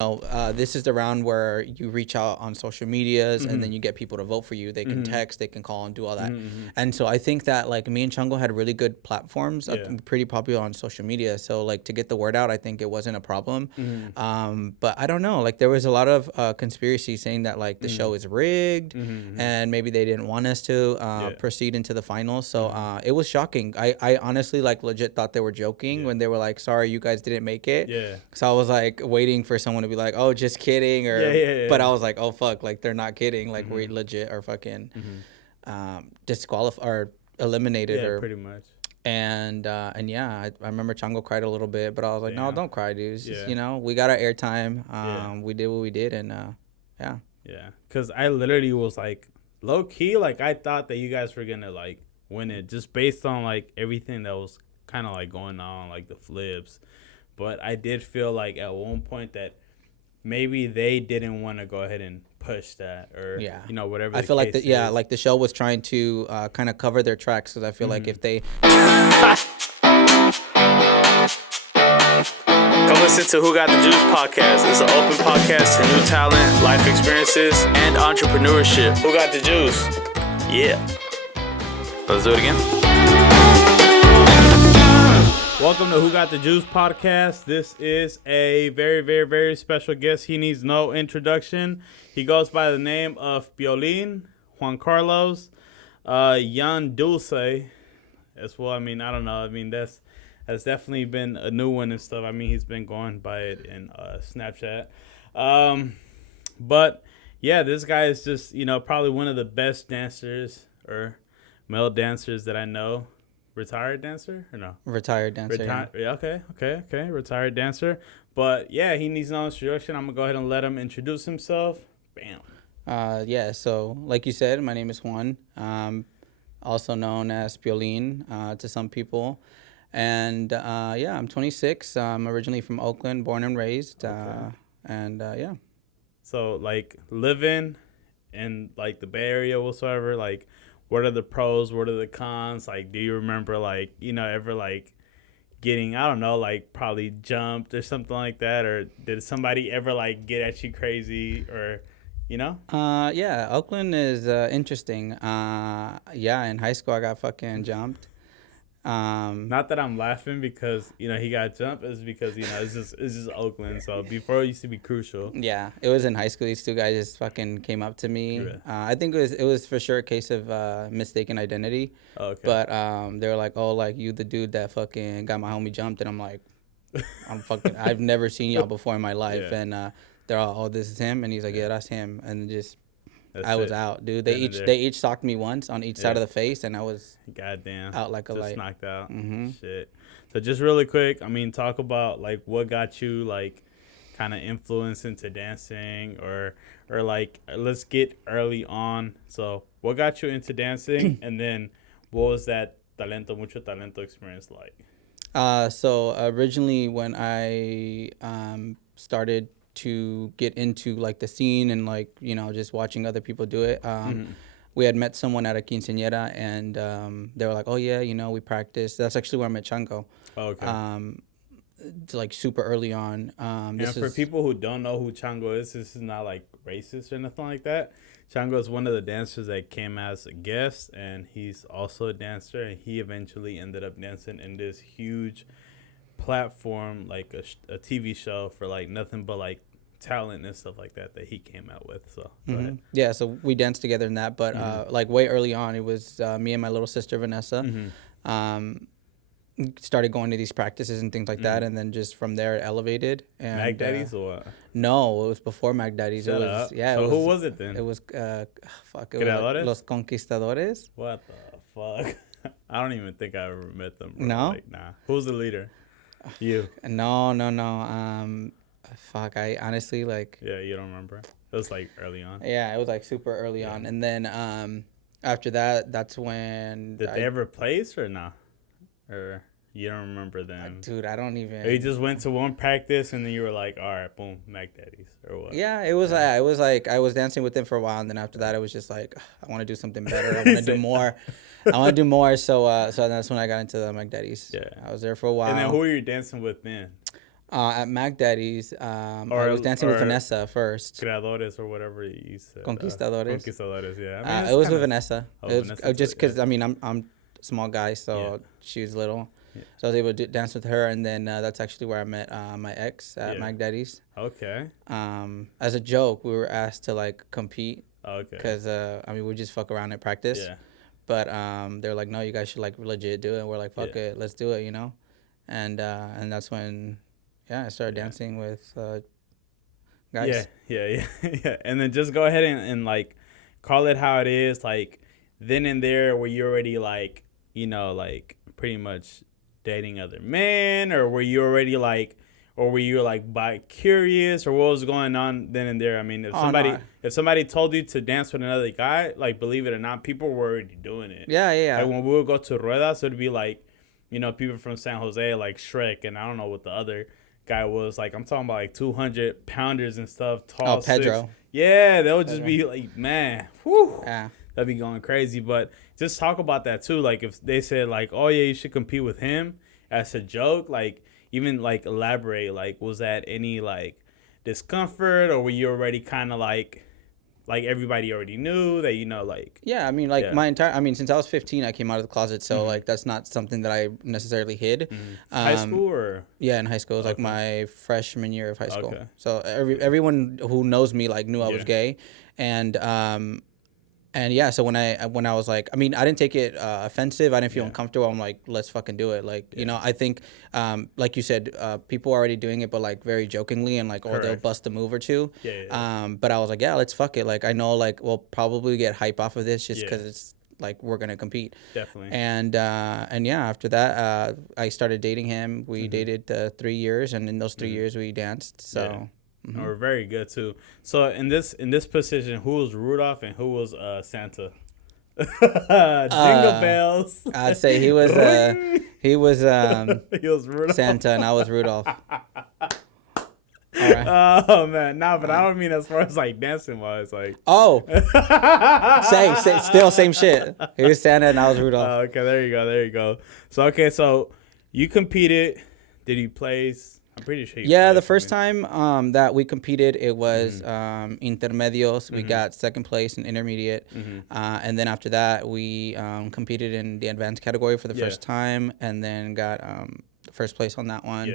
This is the round where you reach out on social medias and then you get people to vote for you. They can text, they can call and do all that. And so I think that like me and Chungo had really good platforms, pretty popular on social media. So like to get the word out, I think it wasn't a problem. But I don't know, like there was a lot of conspiracy saying that like the show is rigged and maybe they didn't want us to proceed into the finals. So it was shocking. I honestly like legit thought they were joking when they were like, sorry, you guys didn't make it. So I was like waiting for someone to be like, oh, just kidding, or but I was like, oh fuck, like they're not kidding, like we legit are fucking disqualified or eliminated, or pretty much. And yeah, I remember Chango cried a little bit, but I was like, no, don't cry, dude. It's just, you know, we got our airtime. We did what we did, and because I literally was like low key, like I thought that you guys were gonna like win it just based on like everything that was kind of like going on, like the flips. But I did feel like at one point that maybe they didn't want to go ahead and push that, or you know, whatever. I feel like like the show was trying to kind of cover their tracks, because I feel like if they come listen to Who Got the Juice podcast. It's an open podcast to new talent, life experiences, and entrepreneurship. Who got the juice? Yeah. Let's do it again. Welcome to Who Got the Juice podcast. This is a very, very, very special guest. He needs no introduction. He goes by the name of Piolin, Juan Carlos, Yan Dulce as well. I mean, I don't know. I mean, that's definitely been a new one and stuff. I mean, he's been going by it in Snapchat. But yeah, this guy is just, you know, probably one of the best dancers or male dancers that I know. Retired dancer or no? Retired dancer. Yeah. Okay. Retired dancer. But yeah, he needs no introduction. I'm gonna go ahead and let him introduce himself. Bam. Yeah. So like you said, my name is Juan. Also known as Piolin to some people. And I'm 26. I'm originally from Oakland, born and raised. Yeah. So like living in like the Bay Area whatsoever, like what are the pros? What are the cons? Like, do you remember, like, you know, ever, like, getting, I don't know, like, probably jumped or something like that? Or did somebody ever, like, get at you crazy or, you know? Yeah, Oakland is interesting. In high school I got fucking jumped. Not that I'm laughing because, you know, he got jumped. It's because, you know, it's just Oakland. So before it used to be Crucial. Yeah, it was in high school. These two guys just fucking came up to me. Yeah. I think it was for sure a case of mistaken identity. Oh, okay. But they were like, oh, like you the dude that fucking got my homie jumped. And I'm like, I've never seen y'all before in my life. Yeah. And they're all, oh, this is him. And he's like, yeah, that's him. And just... I was out, dude. They each socked me once on each side of the face, and I was goddamn out like a light. Just knocked out. Shit. So just really quick, I mean, talk about like what got you like kind of influenced into dancing, or like let's get early on. So what got you into dancing, and then what was that Talento Mucho Talento experience like? So originally when I started to get into like the scene and like, you know, just watching other people do it, we had met someone at a quinceañera, and they were like, oh yeah, you know, we practice. That's actually where I met Chango. Like super early on. And for people who don't know who Chango is, this is not like racist or nothing like that. Chango is one of the dancers that came as a guest, and he's also a dancer, and he eventually ended up dancing in this huge platform, like a TV show for like nothing but like talent and stuff like that he came out with. So yeah, so we danced together in that, but like way early on, it was me and my little sister Vanessa started going to these practices and things like that, and then just from there it elevated. And Mag Daddies or what? No, it was before Mag Daddies. Shut it was up. So who was it then? It was it was like Los Conquistadores. What the fuck? I don't even think I ever met them, bro. No? Like, nah. Who's the leader? You? No. I honestly like... Yeah, you don't remember? It was like early on. Yeah, it was like super early on. And then after that, that's when... Did they ever place or no? Or you don't remember them? Dude, I don't even... Or you just went to one practice and then you were like, all right, boom, Mac Daddies or what? Yeah, it was like I was dancing with them for a while, and then after that, it was just like, I want to do something better. I want to do more. So that's when I got into the Mac Daddies. Yeah. I was there for a while. And then who were you dancing with then? At Mac Daddy's, I was dancing with Vanessa first. Creadores or whatever you said. Conquistadores. Conquistadores, yeah. I mean, it was with Vanessa. Oh, It was Vanessa just too, because, I mean, I'm a small guy, so she was little. Yeah. So I was able to dance with her, and then that's actually where I met my ex at Mac Daddy's. Okay. As a joke, we were asked to, like, compete. Okay. Because, I mean, we just fuck around at practice. Yeah. But they're like, no, you guys should, like, legit do it. And we're like, fuck it, let's do it, you know? And that's when, I started dancing with guys. Yeah. And then just go ahead and like, call it how it is. Like, then and there, were you already, like, you know, like, pretty much dating other men? Or were you already, like, or were you, like, bi-curious? Or what was going on then and there? I mean, if somebody told you to dance with another guy, like, believe it or not, people were already doing it. Yeah. Like, when we would go to Ruedas, it would be, like, you know, people from San Jose, like Shrek, and I don't know what the other guy was. Like, I'm talking about, like, 200 pounders and stuff. Tall, Pedro. 6. Yeah, they would just be, like, man, whew. Yeah. That'd be going crazy. But just talk about that, too. Like, if they said, like, oh, yeah, you should compete with him as a joke, like, even, like, elaborate. Like, was that any, like, discomfort, or were you already kind of, like everybody already knew that, you know, like... Yeah, I mean, like, since I was 15, I came out of the closet, so, like, that's not something that I necessarily hid. High school, or...? Yeah, in high school. It was, like, my freshman year of high school. Okay. So, everyone who knows me, like, knew I was gay. And yeah, so when I was like, I mean, I didn't take it offensive. I didn't feel uncomfortable. I'm like, let's fucking do it. Like, you know, I think, like you said, people are already doing it, but like very jokingly and like, or they'll bust a move or two. But I was like, yeah, let's fuck it. Like, I know, like, we'll probably get hype off of this just because it's like we're gonna compete. Definitely. And yeah, after that, I started dating him. We dated 3 years, and in those 3 years, we danced. So. Yeah. Mm-hmm. Or very good too. So in this position, who was Rudolph and who was Santa? Jingle bells. I'd say he was he was Rudolph. Santa and I was Rudolph. All right. Oh man, but I don't mean as far as like dancing wise, like. Oh. Still same shit. He was Santa and I was Rudolph. Okay, there you go. So you competed. Did you place? I'm pretty sure. The first time that we competed, it was intermedios. We got second place in intermediate, and then after that, we competed in the advanced category for the first time, and then got first place on that one.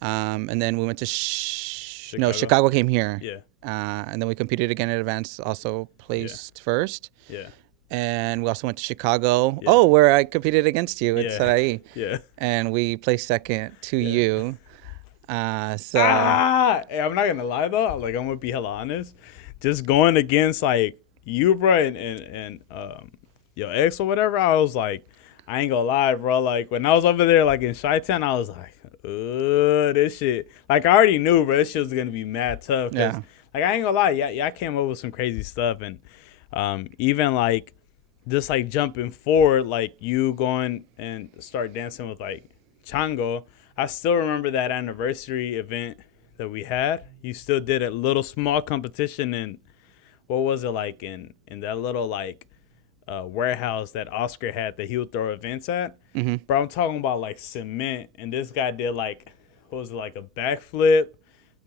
And then we went to Chicago came here. And then we competed again at advanced, also placed first. And we also went to Chicago. Where I competed against you at Sarai. And we placed second to you. Hey, I'm not gonna lie though, like, I'm gonna be hella honest, just going against like you, bro, and your ex or whatever, I was like, I ain't gonna lie, bro, like when I was over there like in Chi-Town, I was like, this shit, like I already knew, bro, this shit was gonna be mad tough. Like, I ain't gonna lie, y'all came up with some crazy stuff, and even like just like jumping forward, like you going and start dancing with like Chango. I still remember that anniversary event that we had. You still did a little small competition in, what was it, like in that little like warehouse that Oscar had that he would throw events at. Bro, I'm talking about like cement, and this guy did like, what was it, like a backflip,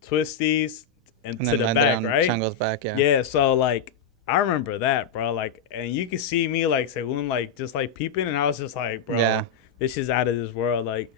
twisties, and to the back, right? Chango's back, yeah. Yeah, so like I remember that, bro. Like, and you could see me like según like just like peeping, and I was just like, bro, this is out of this world, like.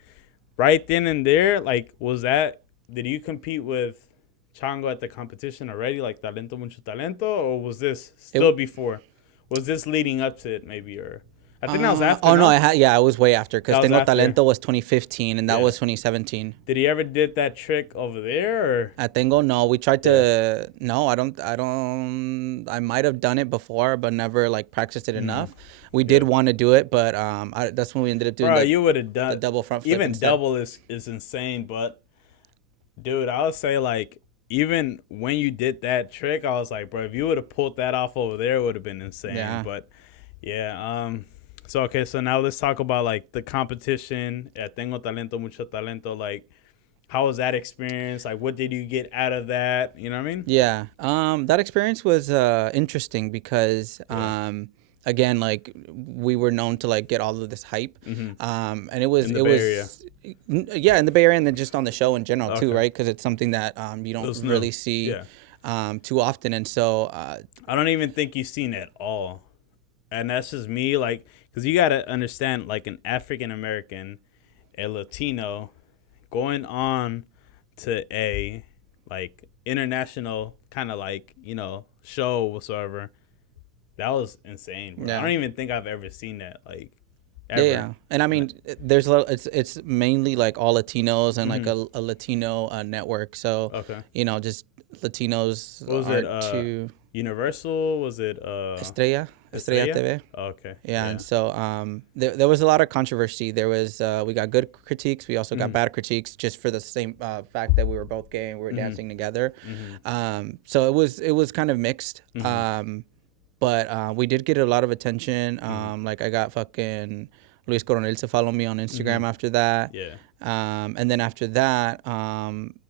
Right then and there, like, did you compete with Chango at the competition already, like Talento Mucho Talento, or was this still before? Was this leading up to it, maybe, or? I think that was after. Oh, no, it was way after, because Tengo Talento was 2015, and that was 2017. Did he ever did that trick over there, or? At Tengo, no. We tried to, no, I might have done it before, but never, like, practiced it enough. We did want to do it, but that's when we ended up doing you would have done the double front flip. Even double is insane, but dude, I would say like even when you did that trick, I was like, bro, if you would have pulled that off over there, it would have been insane. But so now let's talk about like the competition at Tengo Talento Mucho Talento. Like, how was that experience? Like, what did you get out of that? You know what I mean? Yeah. That experience was interesting because again, like we were known to like get all of this hype, and it was In the Bay Area. Yeah, in the Bay Area, and then just on the show in general too, Okay. right? Because it's something that you don't really see too often, and so I don't even think you've seen it all, and that's just me, like, because you gotta understand, like, an African American, a Latino, going on to a like international kind of like, you know, show whatsoever. That was insane, bro. Yeah. I don't even think I've ever seen that, like, ever. Yeah, and I mean, there's it's mainly like all Latinos and like a Latino network. So you know, just Latinos. What was it? Universal? Was it Estrella TV. Oh, okay. Yeah, and so there was a lot of controversy. There was we got good critiques. We also got bad critiques, just for the same fact that we were both gay and we were dancing together. So it was kind of mixed. But we did get a lot of attention. Like I got fucking Luis Coronel to follow me on Instagram after that. Yeah. And then after that,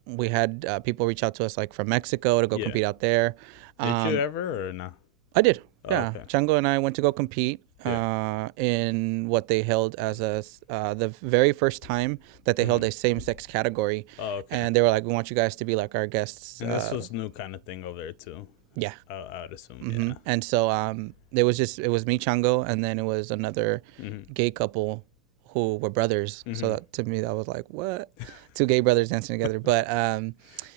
we had people reach out to us like from Mexico to go compete out there. Did you ever or no? I did. Oh, yeah. okay. Chango and I went to go compete in what they held as the very first time that they held a same-sex category. Oh, okay. And they were like, we want you guys to be like our guests. And this was new kind of thing over there too. Yeah. I would assume, yeah. And so it was me, Chango, and then it was another gay couple who were brothers. So that, to me, that was like, what? Two gay brothers dancing together. But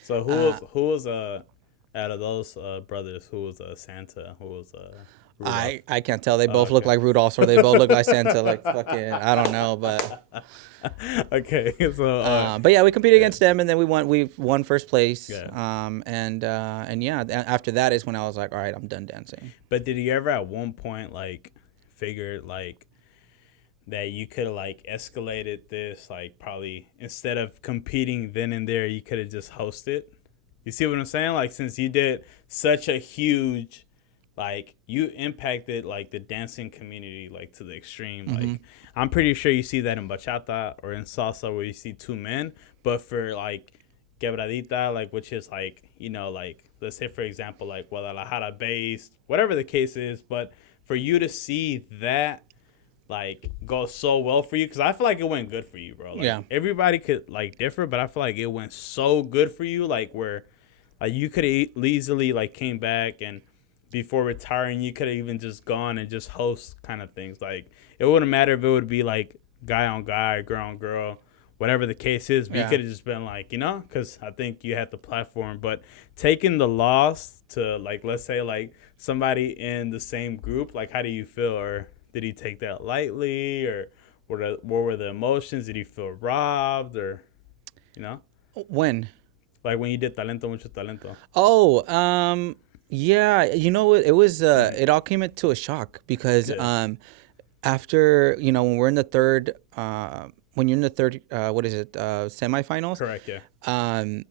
so who was out of those brothers, who was Santa? Who was Rudolph? I can't tell. They both look like Rudolph, or they both look like Santa. Like fucking, I don't know, but okay. So but yeah, we competed against them, and then we won first place. Yeah. And yeah, after that is when I was like, all right, I'm done dancing. But did you ever at one point like figure like that you could have like escalated this, like probably instead of competing then and there, you could have just hosted? You see what I'm saying? Like, since you did such a huge, like, you impacted like the dancing community like to the extreme. Like, I'm pretty sure you see that in bachata or in salsa where you see two men, but for like quebradita, like, which is like, you know, like, let's say for example like Guadalajara based, whatever the case is, but for you to see that like go so well for you, because I feel like it went good for you, bro. Like, everybody could like differ, but I feel like it went so good for you, like where like you could have easily like came back, and before retiring you could have even just gone and just host kind of things. Like, it wouldn't matter if it would be like guy on guy, girl on girl, whatever the case is, but you could have just been like, you know, because I think you had the platform. But taking the loss to like, let's say like somebody in the same group, like, how do you feel? Or did he take that lightly, or what were the emotions? Did he feel robbed, or, you know? When? Like when you did Talento Mucho Talento. Oh, yeah. You know what? It was, it all came into a shock because after, you know, when we're in the third, when you're in the third, what is it, semifinals? Correct, yeah.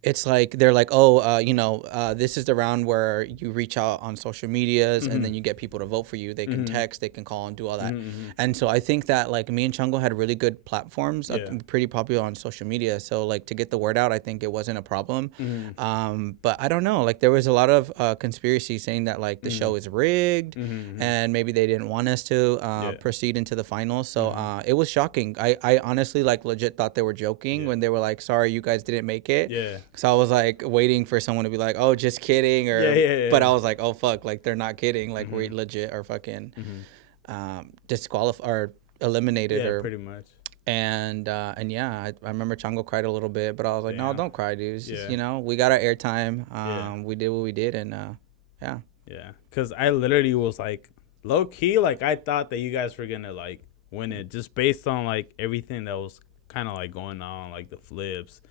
It's like they're like, oh, you know, this is the round where you reach out on social medias and then you get people to vote for you. They can text, they can call and do all that. And so I think that like me and Chango had really good platforms, pretty popular on social media. So like to get the word out, I think it wasn't a problem. But I don't know, like there was a lot of conspiracy saying that like the show is rigged and maybe they didn't want us to proceed into the finals. So it was shocking. I honestly like legit thought they were joking when they were like, sorry, you guys didn't make it. Yeah. So I was like waiting for someone to be like, "Oh, just kidding," or but I was like, "Oh fuck!" Like they're not kidding. Like we legit are fucking disqualified or eliminated, or pretty much. And yeah, I remember Chango cried a little bit, but I was like, "No, don't cry, dude. It's just, you know, we got our airtime. We did what we did, and yeah." Yeah, because I literally was like, low key, like I thought that you guys were gonna like win it just based on like everything that was kind of like going on, like the flips.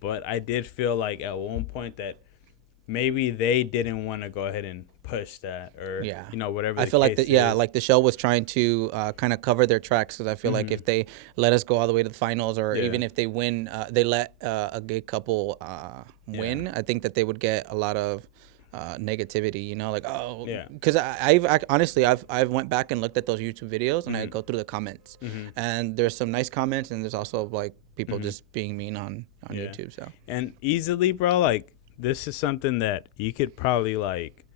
But I did feel like at one point that maybe they didn't want to go ahead and push that, or you know, whatever. I feel like like the show was trying to kind of cover their tracks, because I feel like if they let us go all the way to the finals, or even if they win, they let a gay couple win, I think that they would get a lot of negativity, you know, like, oh, because I've honestly I've went back and looked at those YouTube videos and I go through the comments, and there's some nice comments, and there's also like people just being mean on YouTube. So, and easily, bro, like this is something that you could probably like,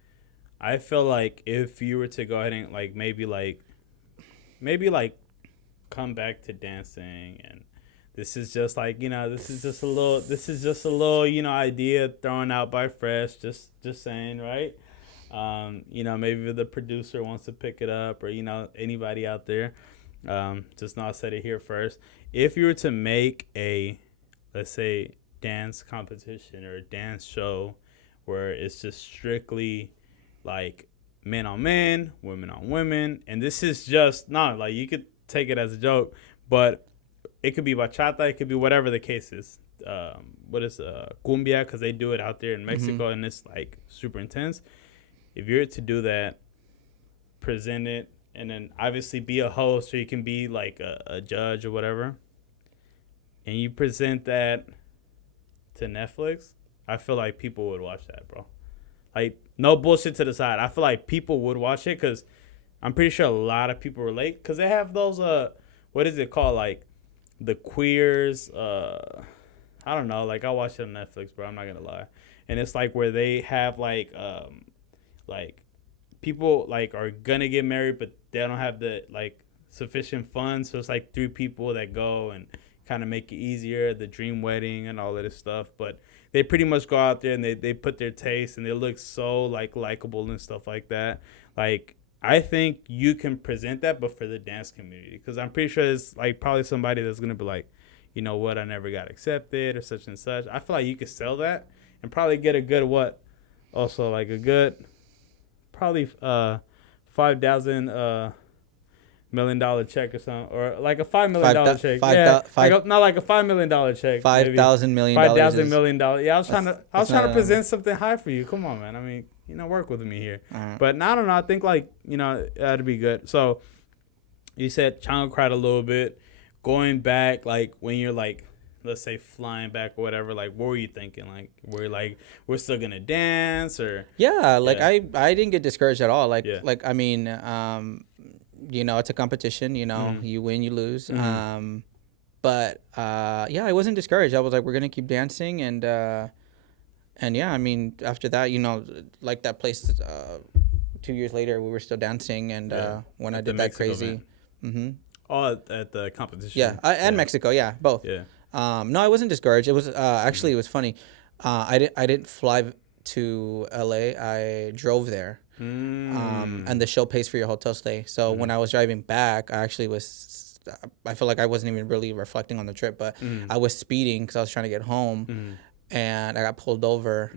I feel like if you were to go ahead and like maybe come back to dancing, and this is just like, this is just a little idea thrown out by Fresh, just saying, right? Maybe the producer wants to pick it up, or anybody out there, just not said it here first. If you were to make a, let's say, dance competition or a dance show where it's just strictly like men on men, women on women, and this is just not like, you could take it as a joke, but it could be bachata, it could be whatever the case is. What is cumbia, because they do it out there in Mexico, and it's like super intense. If you're to do that, present it, and then obviously be a host, so you can be like a judge or whatever, and you present that to Netflix, I feel like people would watch that, bro. Like, no bullshit to the side. I feel like people would watch it, because I'm pretty sure a lot of people relate, because they have those, what is it called? Like, the queers, I don't know. Like, I watched it on Netflix, bro. I'm not going to lie. And it's like where they have, like people, like, are going to get married, but they don't have the, like, sufficient funds. So it's like 3 people that go and kind of make it easier, the dream wedding and all of this stuff. But they pretty much go out there and they put their taste, and they look so, like, likable and stuff like that. Like, I think you can present that, but for the dance community, because I'm pretty sure it's like probably somebody that's going to be like, you know what, I never got accepted or such and such. I feel like you could sell that and probably get a good also like a good probably $5,000 million check or something, or like a $5 million check. Not like a $5 million check. $5,000 million. $5,000 million. Yeah, I was trying to present something high for you. Come on, man. I mean, work with me here. But I don't know. I think like, that'd be good. So you said Chango cried a little bit. Going back, like when you're like, let's say flying back or whatever, like what were you thinking? Like we're still gonna dance, or I didn't get discouraged at all. I mean, it's a competition, you win, you lose. But I wasn't discouraged. I was like, we're going to keep dancing. And yeah, I mean, after that, like that place, 2 years later, we were still dancing. And when I did that crazy. Oh, at the competition. Yeah. And Mexico. Yeah. Both. Yeah. No, I wasn't discouraged. It was actually, it was funny. I didn't fly to LA. I drove there. And the show pays for your hotel stay. So when I was driving back, I feel like I wasn't even really reflecting on the trip, but I was speeding because I was trying to get home, and I got pulled over,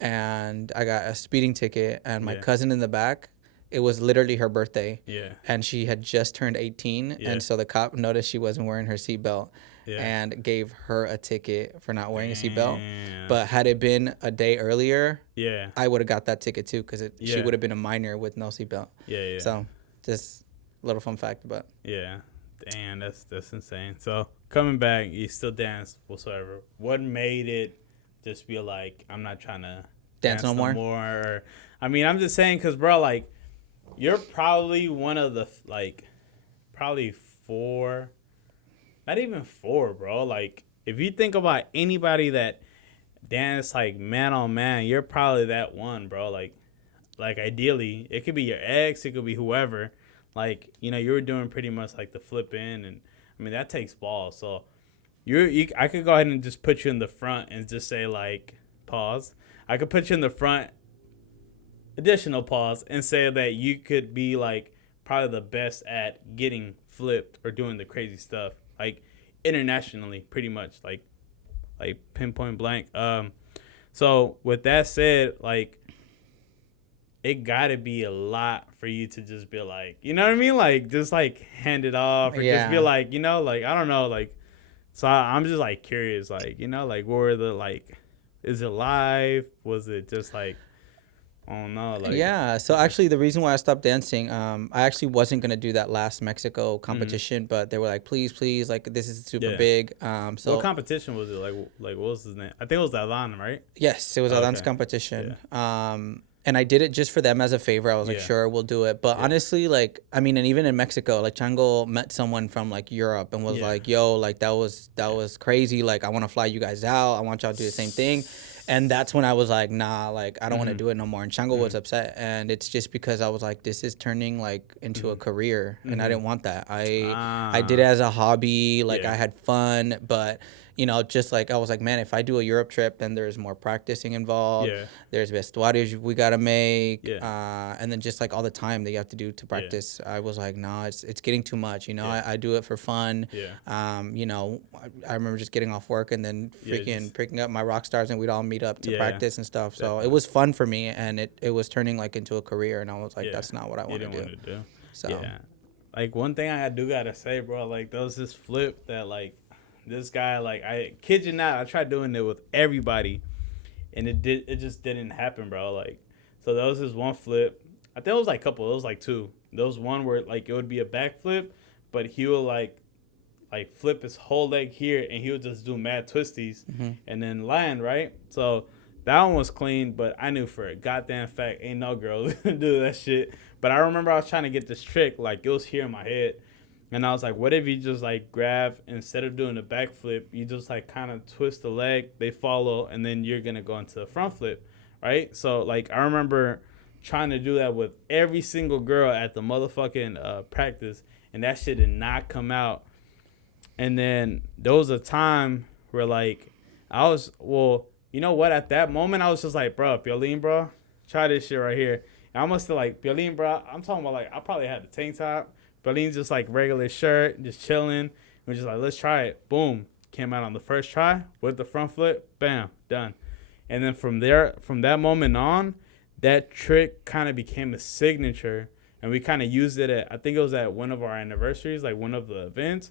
and I got a speeding ticket, and my cousin in the back, it was literally her birthday, and she had just turned 18, and so the cop noticed she wasn't wearing her seatbelt. And gave her a ticket for not wearing a seatbelt. But had it been a day earlier, I would have got that ticket too, because she would have been a minor with no seatbelt. So just a little fun fact about. Damn, that's insane. So coming back, you still dance whatsoever. What made it just be like, I'm not trying to dance no more? Or, I mean, I'm just saying, because bro, like, you're probably one of the probably 4. Not even 4, bro. Like, if you think about anybody that dance like man on man, you're probably that one, bro. Like ideally, it could be your ex, it could be whoever. Like, you were doing pretty much like the flip in, and I mean that takes balls. So I could go ahead and just put you in the front and just say like pause. I could put you in the front, additional pause, and say that you could be like probably the best at getting flipped or doing the crazy stuff. Like internationally, pretty much, like pinpoint blank. So with that said, like it gotta be a lot for you to just be like, you know what I mean? Like just like hand it off, or just be like, like I don't know, like. So I'm just like curious, like like what were the like? Is it live? Was it just like? I don't know. Like, so actually the reason why I stopped dancing, I actually wasn't going to do that last Mexico competition, but they were like, please, like this is super big. So what competition was it? Like what was his name? I think it was Alan, right? Yes, it was Alan's competition. And I did it just for them as a favor. I was like, sure, we'll do it. But honestly, like, I mean, and even in Mexico, like Chango met someone from like Europe and was like, yo, like that was crazy. Like, I want to fly you guys out. I want y'all to do the same thing. And that's when I was like, nah, like I don't want to do it no more. And Chango was upset, and it's just because I was like, this is turning like into a career, and I didn't want that. I did it as a hobby, like I had fun, but you know, just like I was like, man, if I do a Europe trip, then there's more practicing involved. Yeah. There's vestuarios we gotta make, Yeah. and then just like all the time that you have to do to practice. I was like, nah, it's getting too much. You know, I do it for fun. Yeah. You know, I remember just getting off work and then freaking picking up my rock stars, and we'd all meet up to practice and stuff. So it was fun for me, and it was turning like into a career, and I was like, that's not what I want to do. So like one thing I do gotta say, bro, like there was this flip that like this guy, like I kid you not, I tried doing it with everybody, and it just didn't happen, bro. Like so there was this one flip. I think it was like a couple. It was like two. There was one where like it would be a backflip, but he would like flip his whole leg here, and he would just do mad twisties and then land, right? So that one was clean, but I knew for a goddamn fact ain't no girl do that shit. But I remember I was trying to get this trick, like it was here in my head, and I was like, what if you just like grab, instead of doing a backflip, you just like kind of twist the leg, they follow, and then you're gonna go into a front flip, right? So like I remember trying to do that with every single girl at the motherfucking practice, and that shit did not come out. And then there was a time where like I was, well, you know what? At that moment, I was just like, bro, Piolin, bro, try this shit right here. And I must have like, Piolin, bro, I'm talking about like, I probably had the tank top. Piolin's just like regular shirt, just chilling. We're just like, let's try it. Boom. Came out on the first try with the front flip. Bam. Done. And then from that moment on, that trick kind of became a signature. And we kind of used it at, I think it was at one of our anniversaries, like one of the events.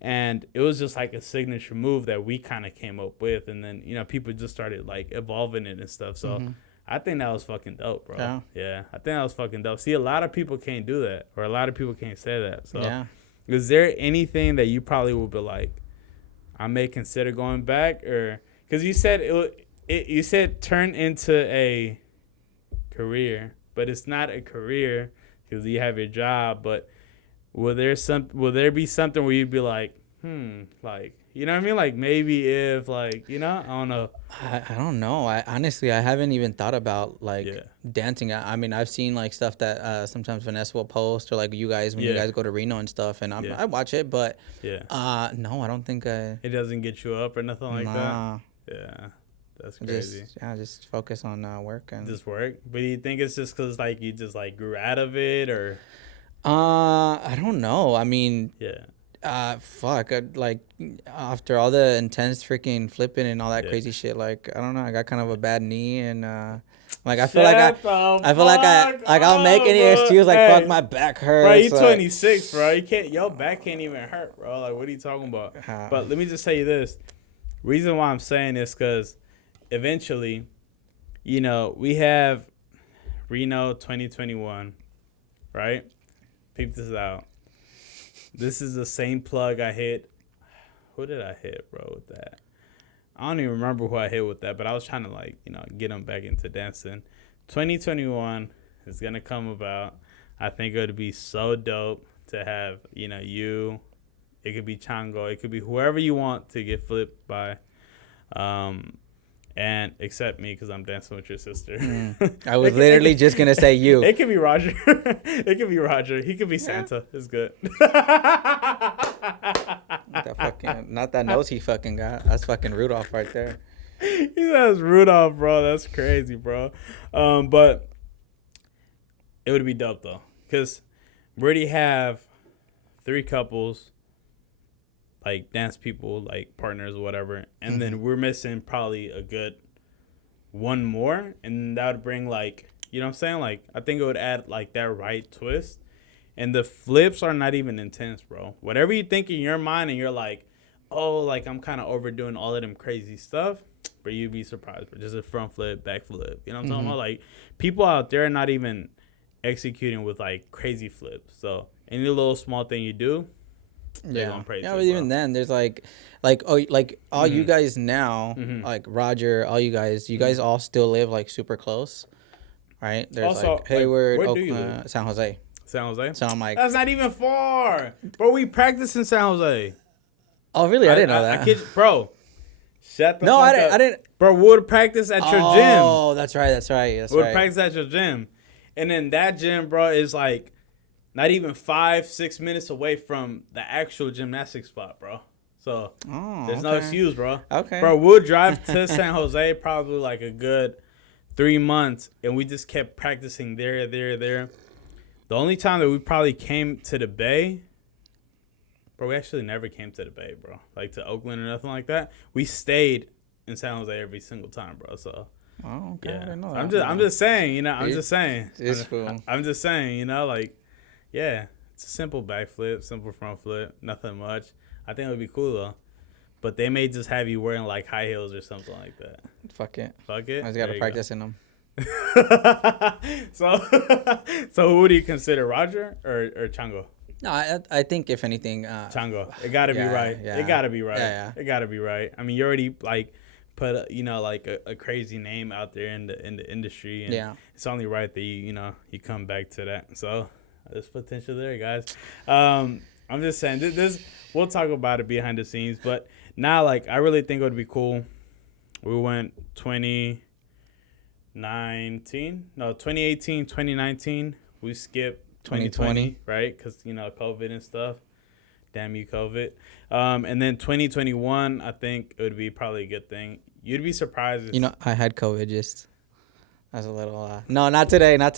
And it was just like a signature move that we kind of came up with. And then, you know, people just started like evolving it and stuff. So I think that was fucking dope, bro. Yeah. I think that was fucking dope. See, a lot of people can't do that, or a lot of people can't say that. So is there anything that you probably would be like, I may consider going back? Or because you said you said turn into a career, but it's not a career because you have your job. But will there be something where you'd be like, like, you know what I mean? Like maybe if like, you know, I don't know. I don't know. I honestly, I haven't even thought about like dancing. I mean, I've seen like stuff that sometimes Vanessa will post, or like you guys when you guys go to Reno and stuff, and I watch it, but no, I don't think it doesn't get you up or nothing like that. Yeah, that's crazy. Just focus on work and just work. But do you think it's just because like you just like grew out of it, or? I don't know. I mean, fuck. Like after all the intense freaking flipping and all that crazy shit, like I don't know. I got kind of a bad knee, and like I feel I'll make any excuse like fuck, my back hurts. Bro, you 26, bro. Your back can't even hurt, bro. Like what are you talking about? But let me just tell you this. Reason why I'm saying this because eventually, you know, we have Reno 2021, right? Peep this out. This is the same plug I hit. Who did I hit, bro, with that? I don't even remember who I hit with that, but I was trying to, like, you know, get them back into dancing. 2021 is going to come about. I think it would be so dope to have, you know, you. It could be Chango. It could be whoever you want to get flipped by. And except me because I'm dancing with your sister. I was literally just going to say you. It could be Roger. It could be Roger. He could be Santa. It's good. Not that nose he fucking got. That's fucking Rudolph right there. He says Rudolph, bro. That's crazy, bro. But it would be dope, though. Because we already have 3 couples, like dance people, like partners or whatever, and then we're missing probably a good 1 more, and that would bring like, you know what I'm saying, like I think it would add like that right twist. And the flips are not even intense, bro. Whatever you think in your mind and you're like, oh, like I'm kind of overdoing all of them crazy stuff, but you'd be surprised. But just a front flip, back flip, you know what I'm talking about? Like people out there are not even executing with like crazy flips. So any little small thing you do, but even then there's like all you guys now, like Roger, all you guys all still live like super close, right? There's also, like Hayward, Oakland, San Jose. So I'm like, that's not even far, bro. We practice in San Jose. Oh really? I didn't know that. Bro, Shut the No, fuck I up. didn't. Bro, we would practice at your gym. Oh, that's right. We would practice at your gym. And then that gym, bro, is like not even 5-6 minutes away from the actual gymnastics spot, bro. So there's no excuse, bro. Okay. Bro, we'll drive to San Jose probably like a good 3 months, and we just kept practicing there. The only time that we probably came to the Bay, bro, we actually never came to the Bay, bro. Like to Oakland or nothing like that. We stayed in San Jose every single time, bro. So, oh, okay. yeah. I didn't know I'm that. just saying, you know. I'm just saying. It's cool. I'm just saying, you know, like, yeah, it's a simple backflip, simple front flip, nothing much. I think it would be cool though. But they may just have you wearing like high heels or something like that. Fuck it. Fuck it. I just gotta practice in them. So who do you consider, Roger or Chango? No, I think if anything, Chango. It gotta be right. Yeah. It gotta be right. Yeah. It gotta be right. I mean, you already like put like a crazy name out there in the industry, and it's only right that you come back to that. So there's potential there, guys. I'm just saying this. We'll talk about it behind the scenes, but now like I really think it would be cool. We went 2018, 2019. We skipped 2020, right? Because, COVID and stuff. Damn you, COVID. And then 2021, I think it would be probably a good thing. You'd be surprised. I had COVID just as a little. No, not today. No.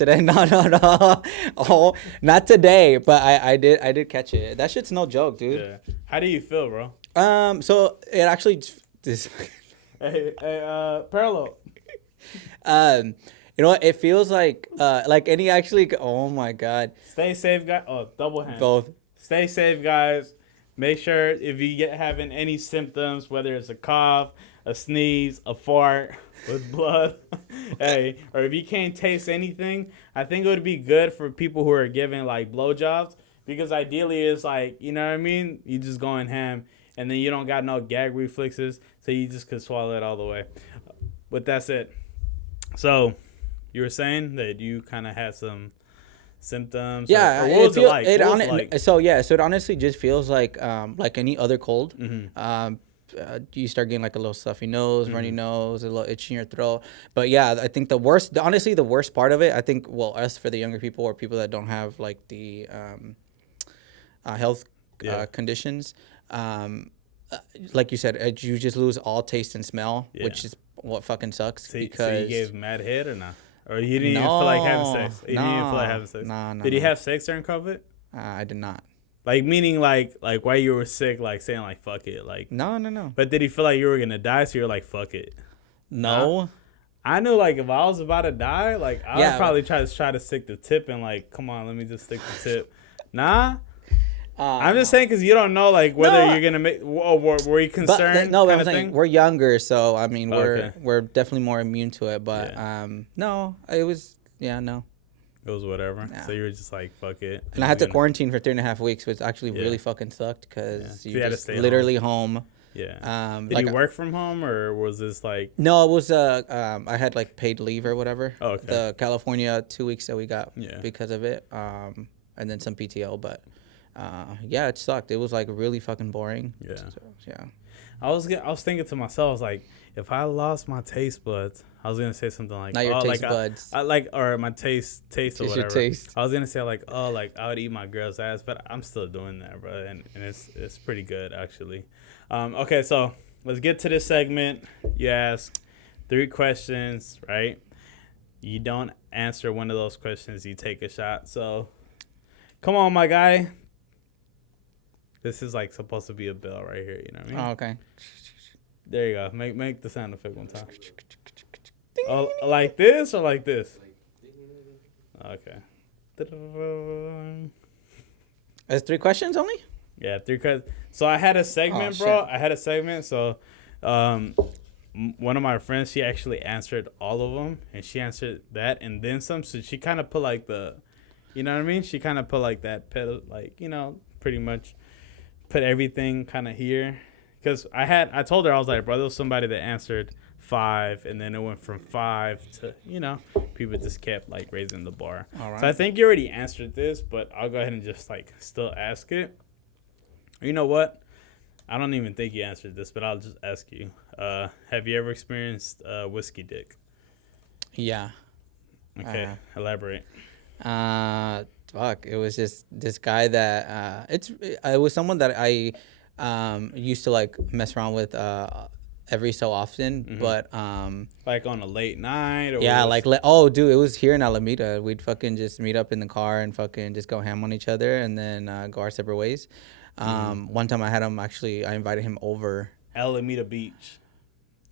Oh, not today. But I did catch it. That shit's no joke, dude. Yeah. How do you feel, bro? So it actually. Hey, Parallel. It feels like any actually. Oh my God. Stay safe, guys. Oh, double hand. Both. Stay safe, guys. Make sure if you having any symptoms, whether it's a cough, a sneeze, a fart with blood, or if you can't taste anything, I think it would be good for people who are giving like blowjobs, because ideally it's like, you know what I mean? You just going ham, and then you don't got no gag reflexes, so you just could swallow it all the way. But that's it. So you were saying that you kind of had some symptoms. Yeah, or what was it like? So it honestly just feels like any other cold. Mm-hmm. You start getting like a little stuffy nose, runny nose, a little itch in your throat. But yeah, I think the worst part of it, I think, us for the younger people or people that don't have like the health conditions, like you said, you just lose all taste and smell, which is what fucking sucks. So you gave mad head or not? Or you didn't even feel like having sex? You didn't even feel like having sex? No. Did you have sex during COVID? I did not. Like, meaning like while you were sick, like saying like fuck it, like no. But did he feel like you were gonna die, so you're like fuck it? No. I knew like if I was about to die, like I would probably try to stick the tip and like, come on, let me just stick the tip. Nah. I'm just saying because you don't know like whether you're gonna make. Were you concerned? But I'm saying we're younger, so I mean we're definitely more immune to it. But no, it was no. It was whatever. Yeah. So you were just like, fuck it. And I had to quarantine for 3.5 weeks, which actually really fucking sucked because you just literally home. Yeah. Did you work from home or was this like? No, it was I had like paid leave or whatever. Oh, okay. The California 2 weeks that we got because of it, and then some PTO. But it sucked. It was like really fucking boring. Yeah. So, yeah. I was thinking to myself, I was like, if I lost my taste buds, I was gonna say something like, not your taste buds. I like, or my taste or whatever. Your taste. I was gonna say like, I would eat my girl's ass, but I'm still doing that, bro, and it's pretty good actually. Okay, so let's get to this segment. You ask 3 questions, right? You don't answer one of those questions, you take a shot. So, come on, my guy. This is like supposed to be a bell right here, you know what I mean? Oh, okay. There you go. Make the sound effect one time. Oh, like this or like this? Okay. It's 3 questions only? Yeah, 3 questions. So I had a segment, bro. I had a segment. So one of my friends, she actually answered all of them. And she answered that and then some. So she kind of put like you know what I mean? She kind of put like that pedal, like, pretty much put everything kind of here. Because I told her, I was like, bro, there was somebody that answered 5, and then it went from 5 to, people just kept, like, raising the bar. All right. So I think you already answered this, but I'll go ahead and just, like, still ask it. You know what? I don't even think you answered this, but I'll just ask you. Have you ever experienced whiskey dick? Yeah. Okay, elaborate. Fuck. It was just this guy that it was someone that I used to like mess around with every so often, but Like on a late night, or yeah, dude, it was here in Alameda. We'd fucking just meet up in the car and fucking just go ham on each other, and then go our separate ways. One time I invited him over. Alameda Beach.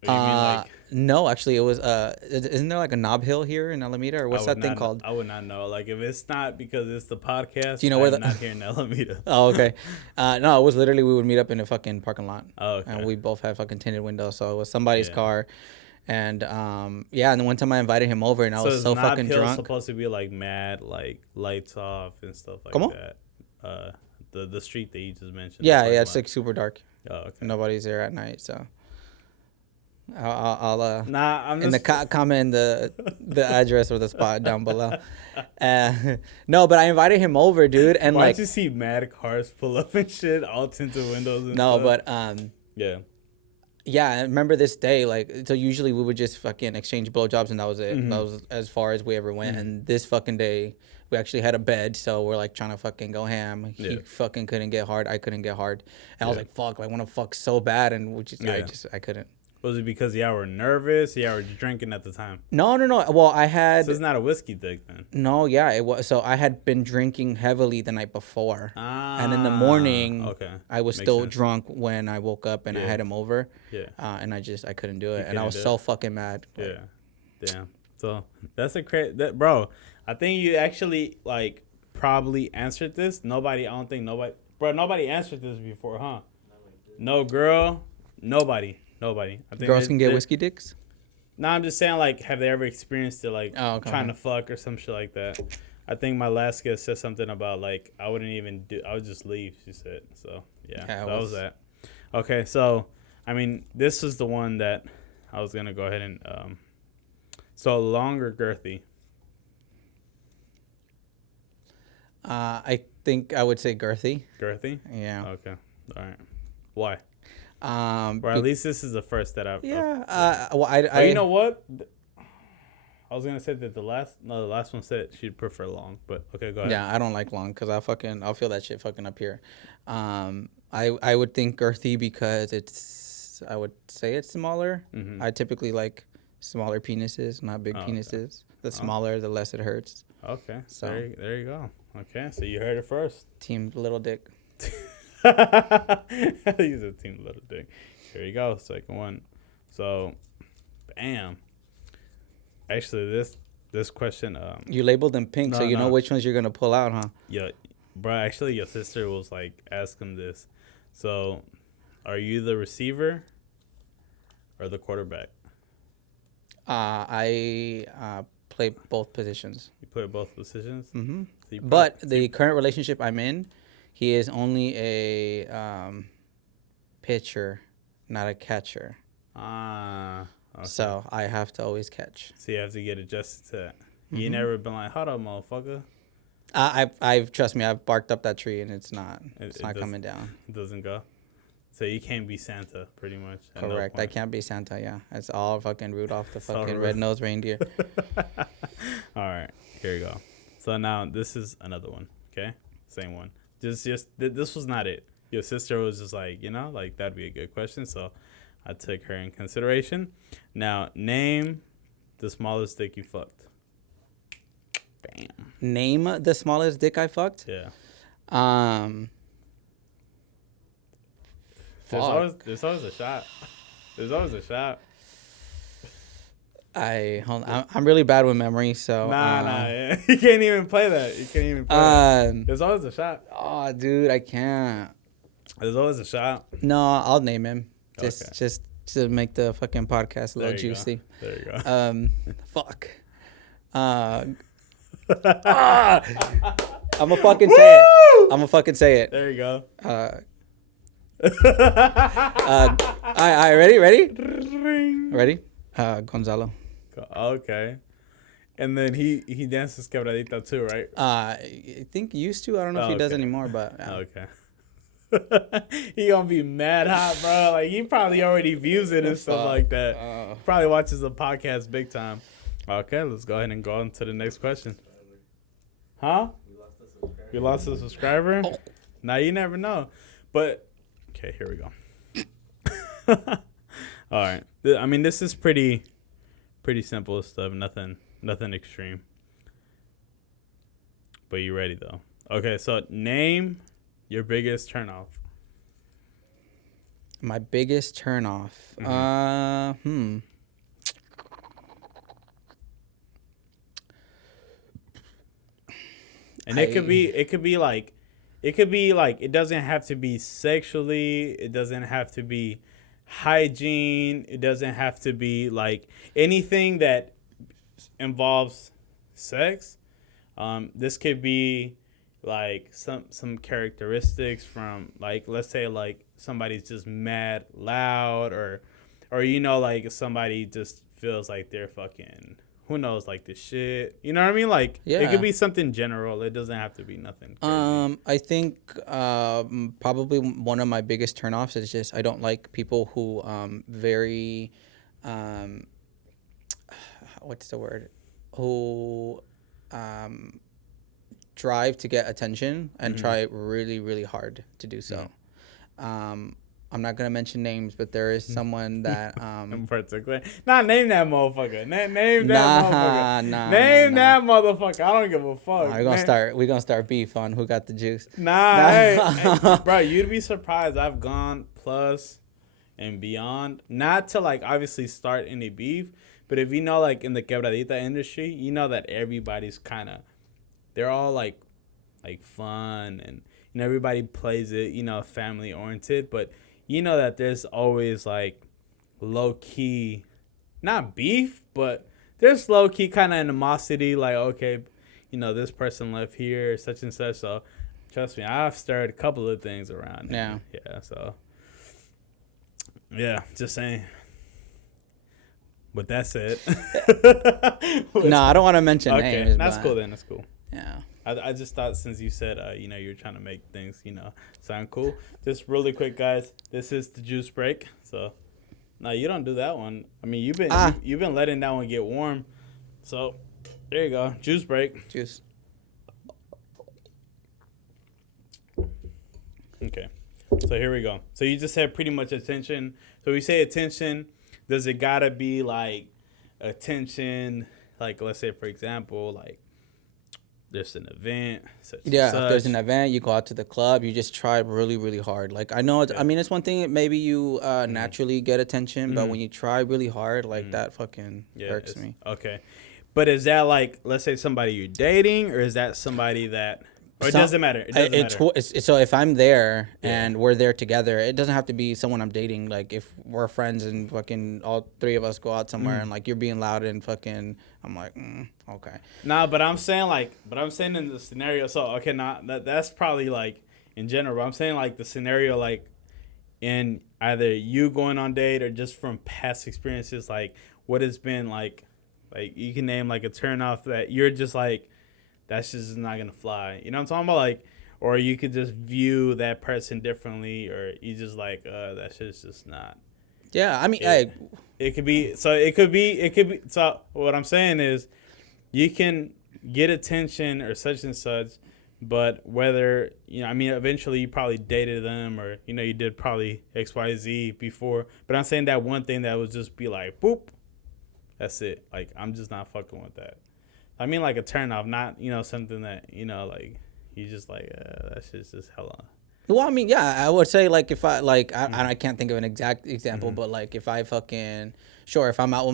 Or you mean like? No, actually, it was isn't there like a knob hill here in Alameda, or what's that thing called? I would not know. Like, if it's not because it's the podcast, do you know where not here in Alameda. Oh, okay. No, it was literally we would meet up in a fucking parking lot. Oh, okay. And we both had fucking tinted windows, so it was somebody's car. And and then one time I invited him over, and I was so fucking drunk. Supposed to be like mad, like lights off and stuff like that. The street that you just mentioned. Yeah, it's like super dark. Oh, okay. Nobody's there at night, so. I'll I'm in the comment the address or the spot down below. No, but I invited him over, dude, and why'd you see mad cars pull up and shit, all tinted windows and no, stuff? But yeah, I remember this day. Like, so usually we would just fucking exchange blowjobs, and that was it. Mm-hmm. That was as far as we ever went. And this fucking day, we actually had a bed, so we're like trying to fucking go ham. He fucking couldn't get hard. I couldn't get hard, and I was like, "Fuck! I want to fuck so bad," and I couldn't. Was it because y'all were nervous? Y'all were drinking at the time? No. Well, I had. So it's not a whiskey dick then? No, yeah, it was. So I had been drinking heavily the night before, and in the morning, I was still drunk when I woke up, and I had him over. Yeah. And I couldn't do it, and I was so fucking mad. Yeah. Damn. So that's bro. I think you actually like probably answered this. Nobody answered this before, huh? No girl, nobody. I think girls can get whiskey dicks? No, I'm just saying, like, have they ever experienced it, like, trying to fuck or some shit like that? I think my last guest said something about, like, I would just leave, she said. So, yeah, that was that. Okay, so, I mean, this is the one that I was going to go ahead and, so long or girthy? I think I would say girthy. Girthy? Yeah. Okay. All right. Why? Or at least this is the first that I've. Yeah. You know what? I was gonna say that the last one said she'd prefer long, but okay, go ahead. Yeah, I don't like long because I'll feel that shit fucking up here. I would think girthy because I would say it's smaller. Mm-hmm. I typically like smaller penises, not big penises. Okay. The smaller, the less it hurts. Okay. So there you go. Okay, so you heard it first. Team little dick. He's a team little dick. Here you go, second one. So, bam. Actually, this question. You labeled them pink, so you know which ones you're gonna pull out, huh? Yeah, bro. Actually, your sister was like, ask him this. So, are you the receiver or the quarterback? I play both positions. You play both positions. Mm-hmm. So but the current relationship I'm in. He is only a pitcher, not a catcher. Okay. So I have to always catch. So you have to get adjusted to that. You never been like, hold up, motherfucker. I've trust me, I've barked up that tree and it's not coming down. It doesn't go. So you can't be Santa, pretty much. Correct. I can't be Santa. Yeah, it's all fucking Rudolph the fucking red-nosed reindeer. All right, here you go. So now this is another one. Okay, same one. Just this was not it. Your sister was just like, like that'd be a good question. So I took her in consideration. Now, name the smallest dick you fucked. Bam. Name the smallest dick I fucked? Yeah. There's always a shot. There's always a shot. I'm really bad with memory, so yeah. You can't even play that. There's always a shot. Oh, dude, I can't. There's always a shot. No, I'll name him. Just to make the fucking podcast a little juicy. Go. There you go. Fuck. I'm gonna fucking say it. I'm gonna fucking say it. There you go. Ready? Gonzalo. Okay. And then he dances Quebradita too, right? I think he used to. I don't know if he does anymore, but Okay. He gonna be mad hot, bro. Like, he probably already views it and stuff like that. Probably watches the podcast big time. Okay, let's go ahead and go on to the next question. Huh? You lost a subscriber? Oh. Now you never know. But, okay, here we go. All right. I mean, this is pretty simple stuff. Nothing extreme. But you ready, though? Okay, so name your biggest turnoff. My biggest turnoff? Mm-hmm. And it could be like, it doesn't have to be sexually. It doesn't have to be hygiene. It doesn't have to be like anything that involves sex. This could be like some characteristics from, like, let's say like somebody's just mad loud, or like somebody just feels like they're fucking, who knows, like the shit. You know what I mean? Like, yeah. It could be something general. It doesn't have to be nothing crazy. I think probably one of my biggest turnoffs is just I don't like people who very what's the word? Who drive to get attention and try really, really hard to do so. I'm not gonna mention names, but there is someone that in particular. Nah, name that motherfucker. Name that motherfucker. Name that motherfucker. I don't give a fuck. We're gonna start beef on who got the juice. Hey, bro, you'd be surprised. I've gone plus and beyond, not to like obviously start any beef, but if you know, like in the Quebradita industry, you know that everybody's kind of, they're all like fun, and everybody plays it, family oriented, but you know that there's always like low key, not beef, but there's low key kind of animosity, like, okay, this person left here, such and such. So trust me, I've stirred a couple of things around. Yeah. Yeah. So yeah, just saying. With that said, no, I don't want to mention names. That's cool then. That's cool. Yeah. I just thought, since you said, you're trying to make things, sound cool. Just really quick, guys. This is the juice break. So, no, you don't do that one. I mean, you've been letting that one get warm. So, there you go. Juice break. Juice. Okay. So here we go. So you just said pretty much attention. So we say attention. Does it gotta be like attention? Like, let's say, for example, like, there's an event. If there's an event, you go out to the club, you just try really, really hard. Like, I know, I mean, it's one thing, maybe you naturally get attention, but when you try really hard, like, that fucking irks me. Okay. But is that like, let's say somebody you're dating, or is that somebody that, or it doesn't matter? It doesn't matter. So if I'm there and we're there together, it doesn't have to be someone I'm dating. Like, if we're friends and fucking all three of us go out somewhere and like you're being loud and fucking, I'm like, okay. Nah, but I'm saying in the scenario. So okay, that's probably like in general. But I'm saying like the scenario, like in either you going on date or just from past experiences, like what has been like you can name like a turnoff that you're just like, that's just not gonna fly. You know what I'm talking about? Like, or you could just view that person differently, or you just like, that shit's just not. Yeah, I mean, it could be. So it could be. So what I'm saying is, you can get attention or such and such, but whether I mean, eventually you probably dated them, or you did probably XYZ before. But I'm saying that one thing that would just be like, boop, that's it. Like, I'm just not fucking with that. I mean, like a turn off, not, something that, like, you just like, that shit's just hella. Well, I mean, yeah, I would say, like, if I, like, I can't think of an exact example, but, like, if I fucking, if I'm out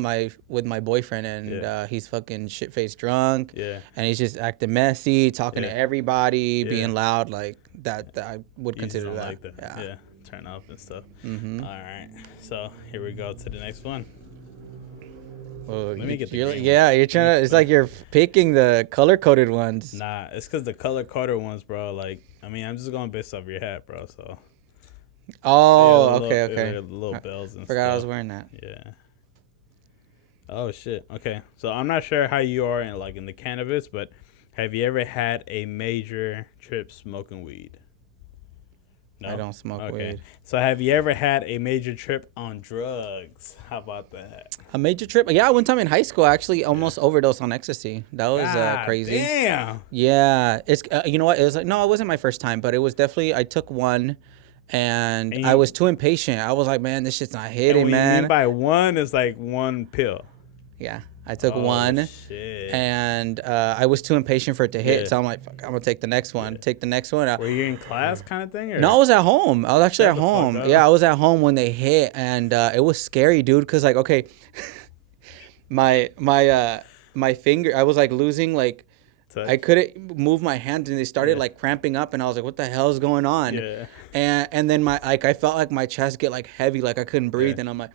with my boyfriend and he's fucking shit-faced drunk, and he's just acting messy, talking to everybody, being loud, like, that I would consider that. Like that. Yeah, turn off and stuff. Mm-hmm. All right, so here we go to the next one. Let me get you're trying to. It's like you're picking the color coded ones. Nah, it's because the color coded ones, bro. Like, I mean, I'm just going based off your hat, bro. So. Oh, okay. The little bells and forgot stuff. I was wearing that. Yeah. Oh shit. Okay, so I'm not sure how you are in the cannabis, but have you ever had a major trip smoking weed? No? I don't smoke weed. So have you ever had a major trip on drugs? How about that? A major trip? Yeah, one time in high school, I actually almost overdosed on ecstasy. That was crazy. Damn. Yeah, it's you know what? It was like, no, it wasn't my first time, but it was definitely, I took one, and I was too impatient. I was like, man, this shit's not hitting, and man. You mean by one is like one pill. Yeah, I took one, shit. and I was too impatient for it to hit. So I'm like, fuck, I'm gonna take the next one. Take the next one. Were you in class kind of thing? Or? No, I was at home. I was actually at home. Yeah, I was at home when they hit, and it was scary, dude. Cause like, okay, my finger, I was like losing like. Touch. I couldn't move my hands, and they started like cramping up, and I was like, "What the hell is going on?" Yeah. And then I felt like my chest get like heavy, like I couldn't breathe, and I'm like,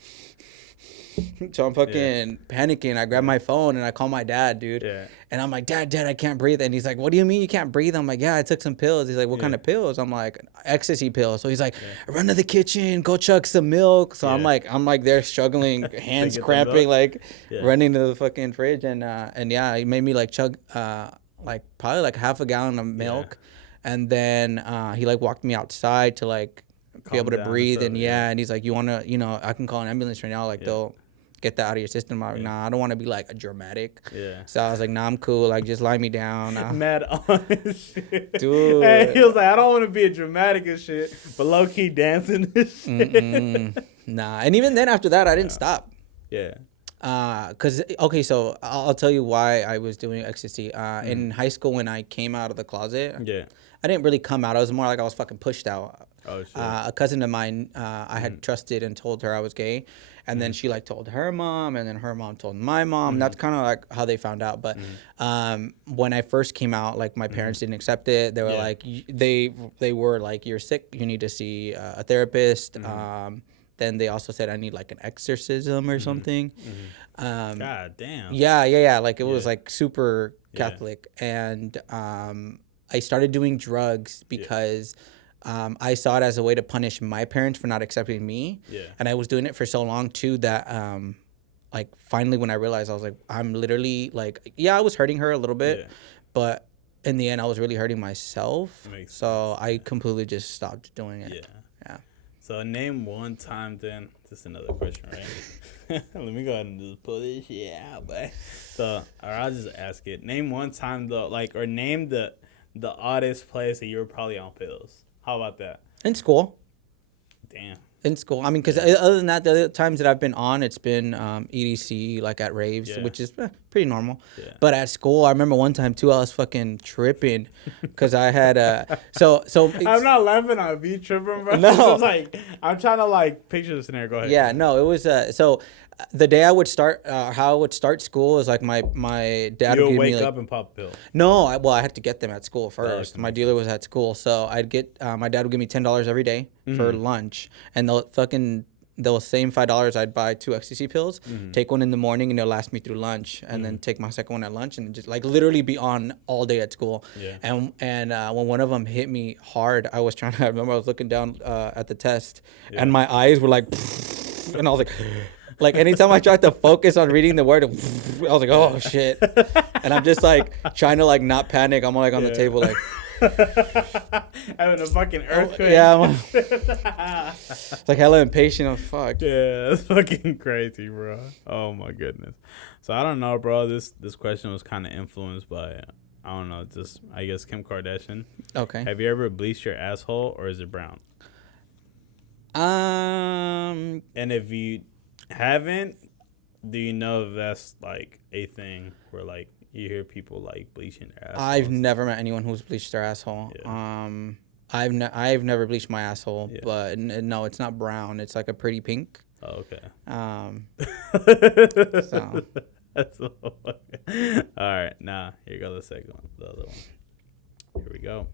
so I'm fucking panicking. I grab my phone and I call my dad, dude. Yeah. And I'm like, Dad, I can't breathe. And he's like, what do you mean you can't breathe? I'm like, yeah, I took some pills. He's like, what kind of pills? I'm like, ecstasy pills. So he's like, run to the kitchen, go chug some milk. So I'm like there struggling, hands cramping, like running to the fucking fridge. And yeah, he made me like chug like probably like half a gallon of milk. And then he like walked me outside to like be able to breathe. And and he's like, you want to, I can call an ambulance right now. Like they'll get that out of your system. I'm like, nah, I don't want to be like a dramatic. Yeah. So I was like, nah, I'm cool. Like, just lie me down. Mad honest shit. Dude. And he was like, I don't want to be a dramatic and shit, but low key dancing and shit. Nah. And even then after that, I didn't stop. Yeah. Cause okay, so I'll tell you why I was doing ecstasy. In high school when I came out of the closet, I didn't really come out. I was more like I was fucking pushed out. Oh shit. A cousin of mine, I had trusted and told her I was gay, and then she like told her mom, and then her mom told my mom. That's kind of like how they found out. But when I first came out, like my parents didn't accept it. They were like, they were like, you're sick. You need to see a therapist. Then they also said I need like an exorcism or something. God damn. Yeah. Like it was like super Catholic, and I started doing drugs because. I saw it as a way to punish my parents for not accepting me. Yeah. And I was doing it for so long too that like finally when I realized, I was like, I'm literally like, I was hurting her a little bit, but in the end I was really hurting myself. So I completely just stopped doing it. Yeah. So name one time then, just another question, right? Let me go ahead and just pull this shit out, but so or I'll just ask it. Name one time though, like, or name the oddest place that you were probably on pills. How about that? In school. Damn. In school. I mean, because other than that, the other times that I've been on, it's been EDC, like at raves, which is pretty normal. Yeah. But at school, I remember one time, too, I was fucking tripping because I had so I'm not laughing at you tripping, bro. No. Like, I'm trying to, like, picture the scenario. Go ahead. Yeah, no, it was, so the day I would start, how I would start school is like my dad would give me wake up and pop a pill. No, I had to get them at school first. My dealer was at school, so I'd get my dad would give me $10 every day for lunch, and those same $5 I'd buy 2 ecstasy pills, take one in the morning, and it'll last me through lunch, and then take my second one at lunch, and just like literally be on all day at school. Yeah. And when one of them hit me hard, I remember I was looking down at the test, and my eyes were like, and I was like anytime I tried to focus on reading the word, I was like, oh shit. And I'm just like trying to like not panic. I'm like on the table like having a fucking earthquake. Yeah, it's like hella impatient. I'm fucked. Yeah, that's fucking crazy, bro. Oh my goodness. So I don't know, bro. This question was kind of influenced by I don't know, just I guess Kim Kardashian. Okay. Have you ever bleached your asshole or is it brown? And if you haven't, do you know if that's like a thing where like you hear people like bleaching their assholes? I've never met anyone who's bleached their asshole. Yeah. I've never bleached my asshole, but no, it's not brown. It's like a pretty pink. Oh, okay. So. That's all right. Now here goes the second one, the other one. Here we go.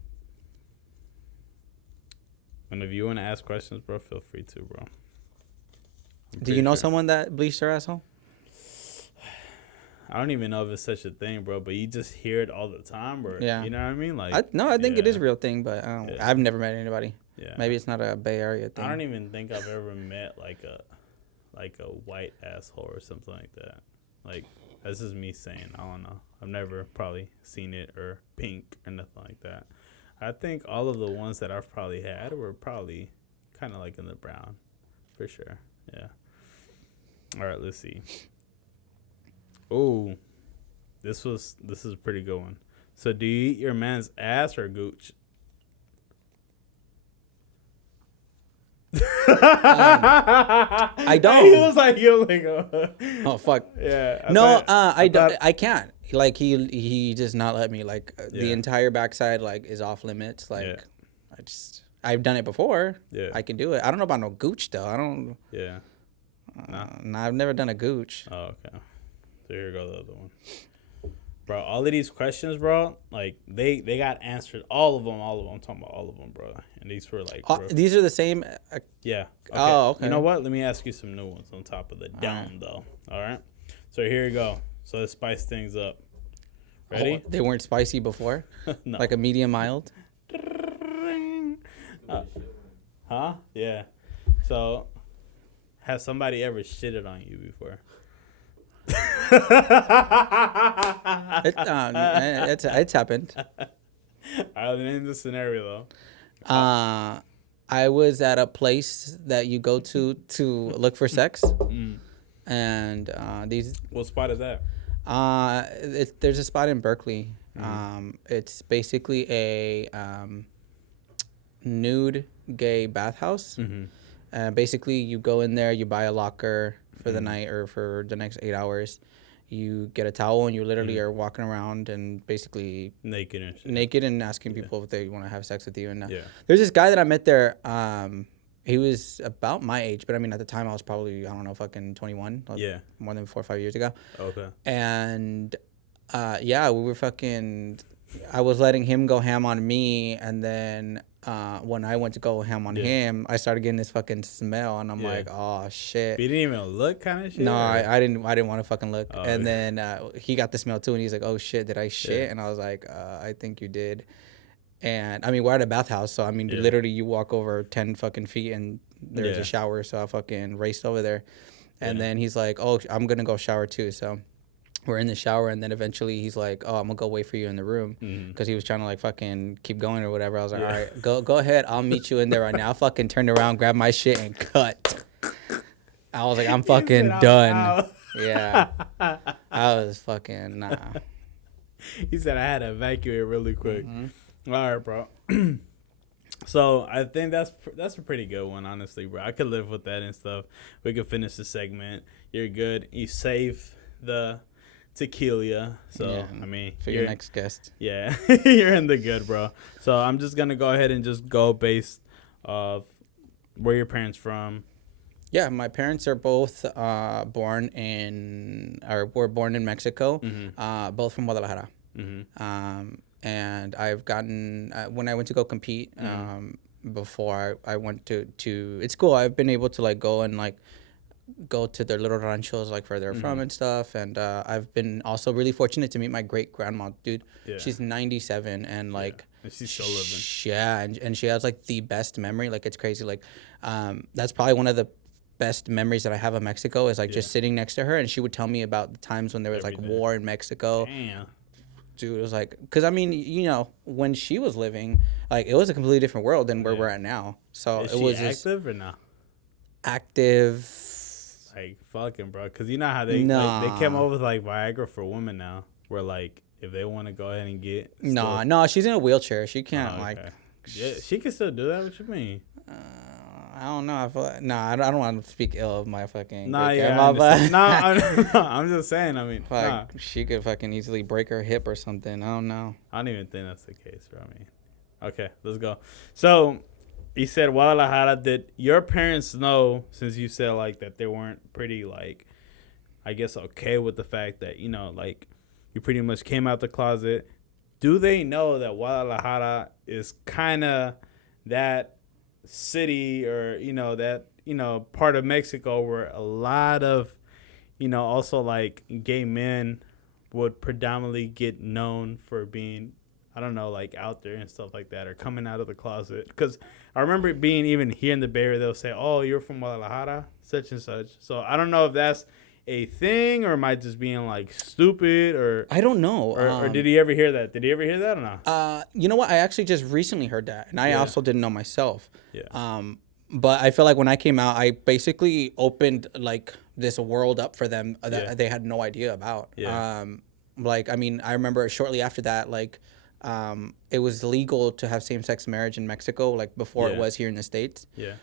And if you want to ask questions, bro, feel free to, bro. Do you know someone that bleached their asshole? I don't even know if it's such a thing, bro, but you just hear it all the time, bro. Yeah. You know what I mean? Like, I think it is a real thing, but I've never met anybody. Yeah. Maybe it's not a Bay Area thing. I don't even think I've ever met like a white asshole or something like that. Like, this is me saying, I don't know. I've never probably seen it or pink or nothing like that. I think all of the ones that I've probably had were probably kind of like in the brown, for sure. Yeah. All right, let's see. Oh, this is a pretty good one. So, do you eat your man's ass or gooch? I don't. He was like, oh fuck. Yeah. I can't. Like he does not let me. Like the entire backside like is off limits. Like I've done it before. Yeah. I can do it. I don't know about no gooch though. I don't. Yeah. No, I've never done a gooch. Oh, okay. So here goes the other one. Bro, all of these questions, bro, like they got answered. All of them. I'm talking about all of them, bro. And these were like, these are the same. Yeah. Okay. Oh, okay. You know what? Let me ask you some new ones on top of the down, though. All right. So here you go. So let's spice things up. Ready? They weren't spicy before. No. Like a medium mild. Huh? Yeah. So, has somebody ever shitted on you before? It's happened. I was in the scenario though. I was at a place that you go to look for sex, and these. What spot is that? There's a spot in Berkeley. It's basically a nude gay bathhouse. Basically, you go in there, you buy a locker for the night or for the next 8 hours. You get a towel and you literally are walking around and basically naked and asking people if they want to have sex with you. And there's this guy that I met there. He was about my age, but I mean at the time I was probably fucking 21. Like more than 4 or 5 years ago. Okay. And we were fucking. I was letting him go ham on me, and then when I went to go ham on him, I started getting this fucking smell, and I'm like, oh shit. But you didn't even look, kind of shit. No, I didn't want to fucking look. And then he got the smell too, and he's like, oh shit, did I shit? And I was like, I think you did. And I mean, we're at a bathhouse, so I mean, literally, you walk over 10 fucking feet, and there's a shower. So I fucking raced over there, and then he's like, oh, I'm gonna go shower too. So we're in the shower, and then eventually he's like, oh, I'm gonna go wait for you in the room, because he was trying to like fucking keep going or whatever. I was like, all right, go ahead, I'll meet you in there right now. I fucking turned around, grabbed my shit, and cut. I was like, I'm fucking done. Yeah, I was fucking nah. He said I had to evacuate really quick. All right, bro. So I think that's a pretty good one, honestly, bro. I could live with that and stuff. We could finish the segment. You're good. You save the tequila. So I mean, for your next guest. Yeah, you're in the good, bro. So I'm just gonna go ahead and just go based of where your parents from. Yeah, my parents are both were born in Mexico, both from Guadalajara. And I've gotten when I went to go compete before I went to it's cool. I've been able to like go and like go to their little ranchos like where they're from and stuff. And I've been also really fortunate to meet my great grandma, dude. Yeah. She's 97 and like and she's still living. Yeah, and she has like the best memory. Like it's crazy. Like that's probably one of the best memories that I have of Mexico is like just sitting next to her, and she would tell me about the times when there was like war in Mexico. Damn. Dude, it was like, because I mean, you know, when she was living, like it was a completely different world than where we're at now. So is it was she active or no? Active. Like fucking, bro, because you know how they they came up with like Viagra for women now, where like if they want to go ahead and get. No, she's in a wheelchair. She can't like. Yeah, she can still do that. What you mean? I don't know. I feel like, I don't want to speak ill of my fucking. Nah, I'm just saying. I mean, she could fucking easily break her hip or something. I don't know. I don't even think that's the case, bro. I mean, okay, let's go. So, you said Guadalajara. Did your parents know, since you said like that they weren't pretty like, I guess okay with the fact that you know like you pretty much came out the closet? Do they know that Guadalajara is kind of that city or that part of Mexico where a lot of also like gay men would predominantly get known for being like out there and stuff like that, or coming out of the closet? Because I remember it being even here in the Bay Area, they'll say, oh, you're from Guadalajara, such and such. So I don't know if that's a thing, or am I just being like stupid, or I don't know. Or did he ever hear that? Did he ever hear that or not? You know what? I actually just recently heard that, and I also didn't know myself. Yeah. But I feel like when I came out, I basically opened like this world up for them that they had no idea about. Yeah. Like, I mean, I remember shortly after that, like, it was legal to have same-sex marriage in Mexico, like before it was here in the States. Yeah.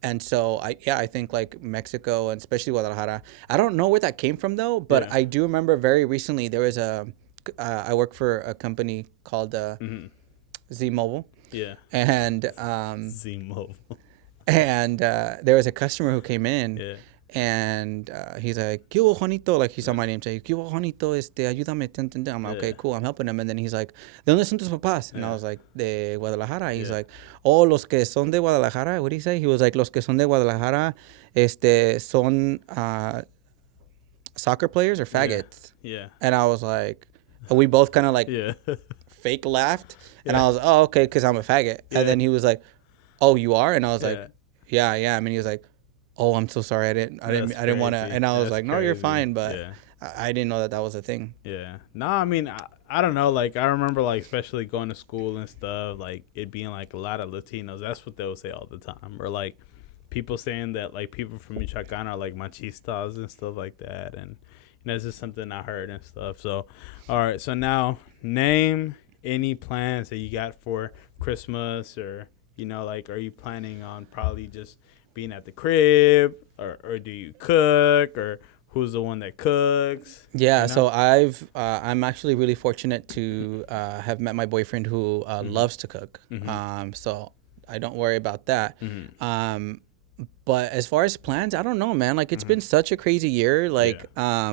And so I think like Mexico and especially Guadalajara. I don't know where that came from though, but I do remember very recently there was I work for a company called Z Mobile. Yeah. And Z Mobile. And there was a customer who came in. Yeah. And he's like, ¿Qué hubo, Juanito? Like, he saw my name, say, ¿Qué hubo, Juanito? Ayúdame. I'm like, okay, cool. I'm helping him. And then he's like, ¿De dónde son tus papás? And I was like, de Guadalajara. He's like, oh, los que son de Guadalajara. What did he say? He was like, los que son de Guadalajara, son soccer players or faggots. Yeah. And I was like, we both kind of like fake laughed. And I was like, oh, okay, because I'm a faggot. Yeah. And then he was like, oh, you are? And I was like, yeah, I am. And he was like, oh, I'm so sorry. I didn't want to. And I was like, no, you're fine. But I didn't know that was a thing. Yeah. No, I mean, I don't know. Like, I remember, like, especially going to school and stuff, like, it being, like, a lot of Latinos. That's what they would say all the time. Or, like, people saying that, like, people from Michoacan are, like, machistas and stuff like that. And, you know, it's just something I heard and stuff. So, all right. So, now, name any plans that you got for Christmas, or, you know, like, are you planning on probably just being at the crib, or do you cook, or who's the one that cooks? Yeah, you know? So I'm actually really fortunate to have met my boyfriend who loves to cook. So I don't worry about that. But as far as plans, I don't know, man. Like, it's been such a crazy year. Like, I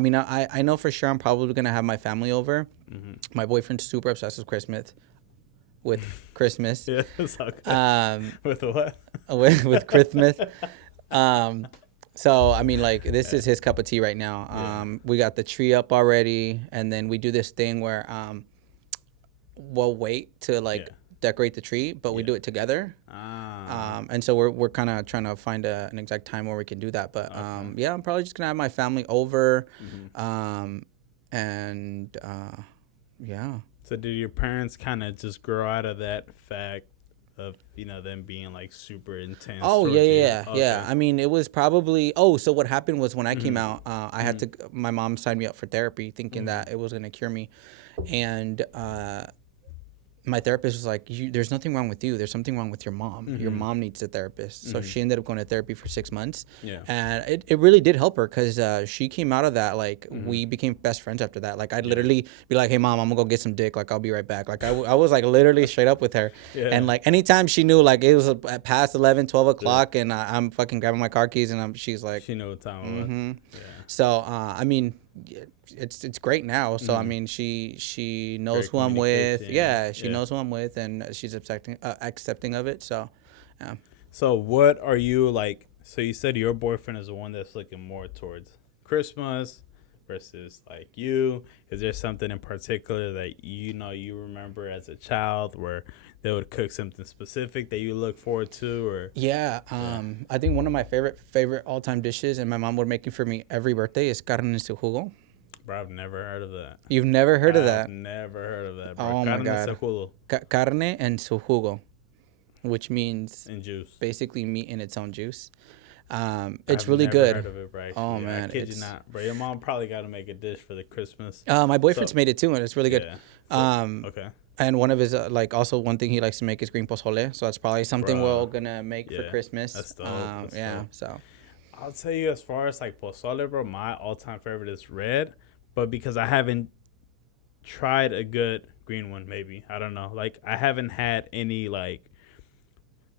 mean, I know for sure I'm probably gonna have my family over. My boyfriend's super obsessed with Christmas. Yeah, it's okay. With what? with Christmas. So I mean, like, this is his cup of tea right now. We got the tree up already, and then we do this thing where we'll wait to like decorate the tree, but we do it together. And so we're kind of trying to find an exact time where we can do that. But yeah, I'm probably just gonna have my family over, and yeah. So did your parents kind of just grow out of that fact of, you know, them being like super intense? Oh, yeah. I mean, it was probably, so what happened was when I came out, I had to, my mom signed me up for therapy thinking that it was going to cure me. And my therapist was like, there's nothing wrong with you. There's something wrong with your mom. Your mom needs a therapist. So she ended up going to therapy for 6 months. Yeah. And it really did help her because she came out of that. Like, we became best friends after that. Like, I'd literally be like, hey, Mom, I'm going to go get some dick. Like, I'll be right back. Like, I was, like, literally straight up with her. Yeah. And, like, anytime she knew, like, it was past 11, 12 o'clock, and I'm fucking grabbing my car keys, and she's like... She knew what time it was. Yeah. So, I mean... It's great now. So I mean, she knows who I'm with. Yeah, she knows who I'm with, and she's accepting of it. So, yeah. So what are you like? So you said your boyfriend is the one that's looking more towards Christmas versus like you. Is there something in particular that you remember as a child where they would cook something specific that you look forward to? Or I think one of my favorite all time dishes, and my mom would make it for me every birthday, is carne en su jugo. Bro, I've never heard of that. You've never heard of that? I've never heard of that, bro. Oh, my God. Carne en su jugo, which means... in juice. Basically meat in its own juice. It's really good. I've never heard of it, bro. Oh, man. I kid you not, bro. Your mom probably got to make a dish for the Christmas. My boyfriend's made it too, and it's really good. Yeah. Okay. And one of his, also one thing he likes to make is green pozole. So that's probably something we're going to make for Christmas. That's dope. So... I'll tell you, as far as like pozole, bro, my all-time favorite is red. But because I haven't tried a good green one, maybe. I don't know. Like, I haven't had any, like...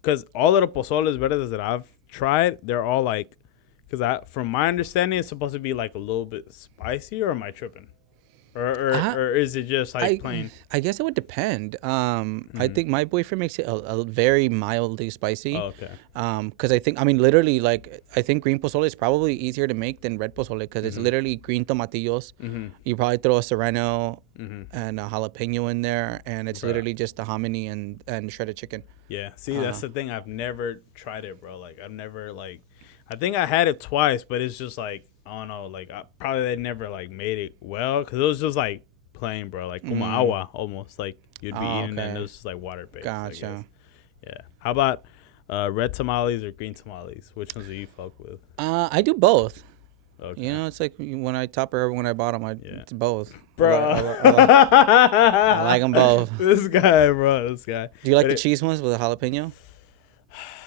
Because all of the pozoles verdes that I've tried, they're all, like... Because from my understanding, it's supposed to be, like, a little bit spicy, or am I tripping? Or is it just, like, plain? I guess it would depend. I think my boyfriend makes it a very mildly spicy. Oh, okay. Because I think, literally, like, I think green pozole is probably easier to make than red pozole because it's literally green tomatillos. You probably throw a serrano and a jalapeno in there, and it's literally just the hominy and shredded chicken. Yeah. See, that's the thing. I've never tried it, bro. Like, I've never, like... I think I had it twice, but it's just like, I don't know, like probably they never like made it well because it was just like plain, bro, like como agua almost, like you'd be eating and it was just like water based. Gotcha. Yeah. How about red tamales or green tamales? Which ones do you fuck with? I do both. Okay. You know, it's like when I top her, when I bottom, it's both. Bro. I like them both. This guy, bro. This guy. Do you like the cheese ones with a jalapeno?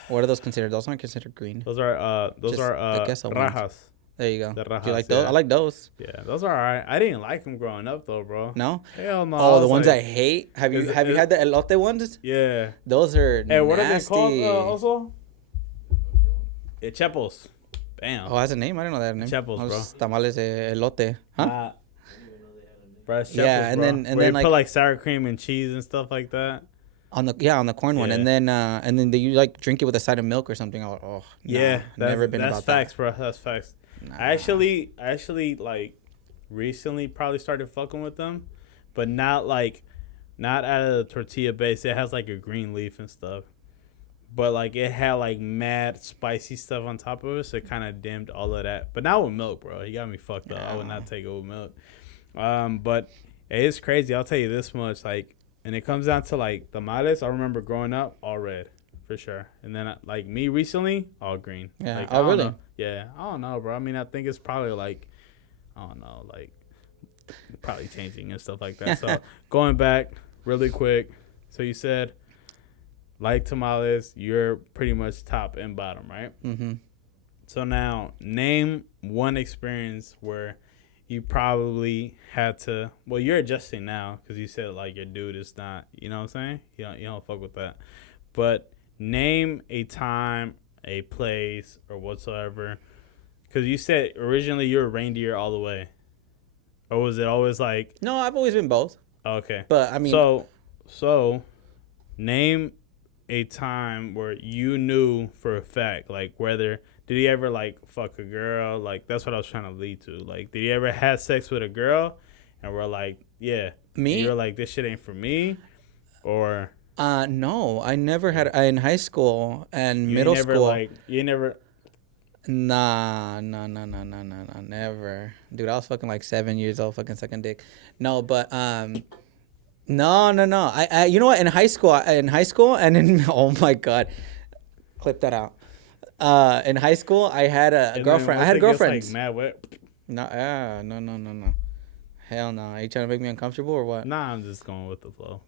What are those considered? Those aren't considered green. Those are rajas. Ones. There you go. Rajas, do you like those? I like those. Yeah, those are alright. I didn't like them growing up though, bro. No? Hell no. Oh, the ones I hate. Have you had the elote ones? Yeah. Those are nasty. What are they called also? Yeah, chepos. Damn. Oh, that's a name? I didn't know that name. Chepos, bro. Tamales de elote. Huh? Bro, it's chepos, yeah, and bro. then Where you like put like sour cream and cheese and stuff like that. On the corn one, and then you like drink it with a side of milk or something. Oh, yeah, never been that's about facts, that. bro. That's facts. Nah. I actually like recently probably started fucking with them, but not out of the tortilla base. It has like a green leaf and stuff, but like it had like mad spicy stuff on top of it, so it kind of dimmed all of that. But not with milk, bro. You got me fucked up. I would not take it with milk. But it's crazy. I'll tell you this much, like. And it comes down to, like, tamales. I remember growing up, all red, for sure. And then, like, me recently, all green. Yeah. Like, oh, really? Know. Yeah. I don't know, bro. I mean, I think it's probably, like, I don't know, like, probably changing and stuff like that. So, going back really quick. So, you said, like tamales, you're pretty much top and bottom, right? Mm-hmm. So, now, name one experience where you probably had to. Well, you're adjusting now because you said like your dude is not. You know what I'm saying? You don't fuck with that. But name a time, a place, or whatsoever. Because you said originally you were reindeer all the way, or was it always like? No, I've always been both. Okay. But I mean, so name a time where you knew for a fact, like whether. Did he ever, like, fuck a girl? Like, that's what I was trying to lead to. Like, did he ever have sex with a girl? And we're like, yeah. Me? You're like, this shit ain't for me? Or? No. I never had, in high school and middle school. You never? Nah, never. Dude, I was fucking like 7 years old, fucking sucking dick. No, but, no. I you know what? In high school, and in, oh my God. Clip that out. In high school, I had a girlfriend. I had girlfriends. Like mad wet. No. Hell no. Are you trying to make me uncomfortable or what? Nah, I'm just going with the flow.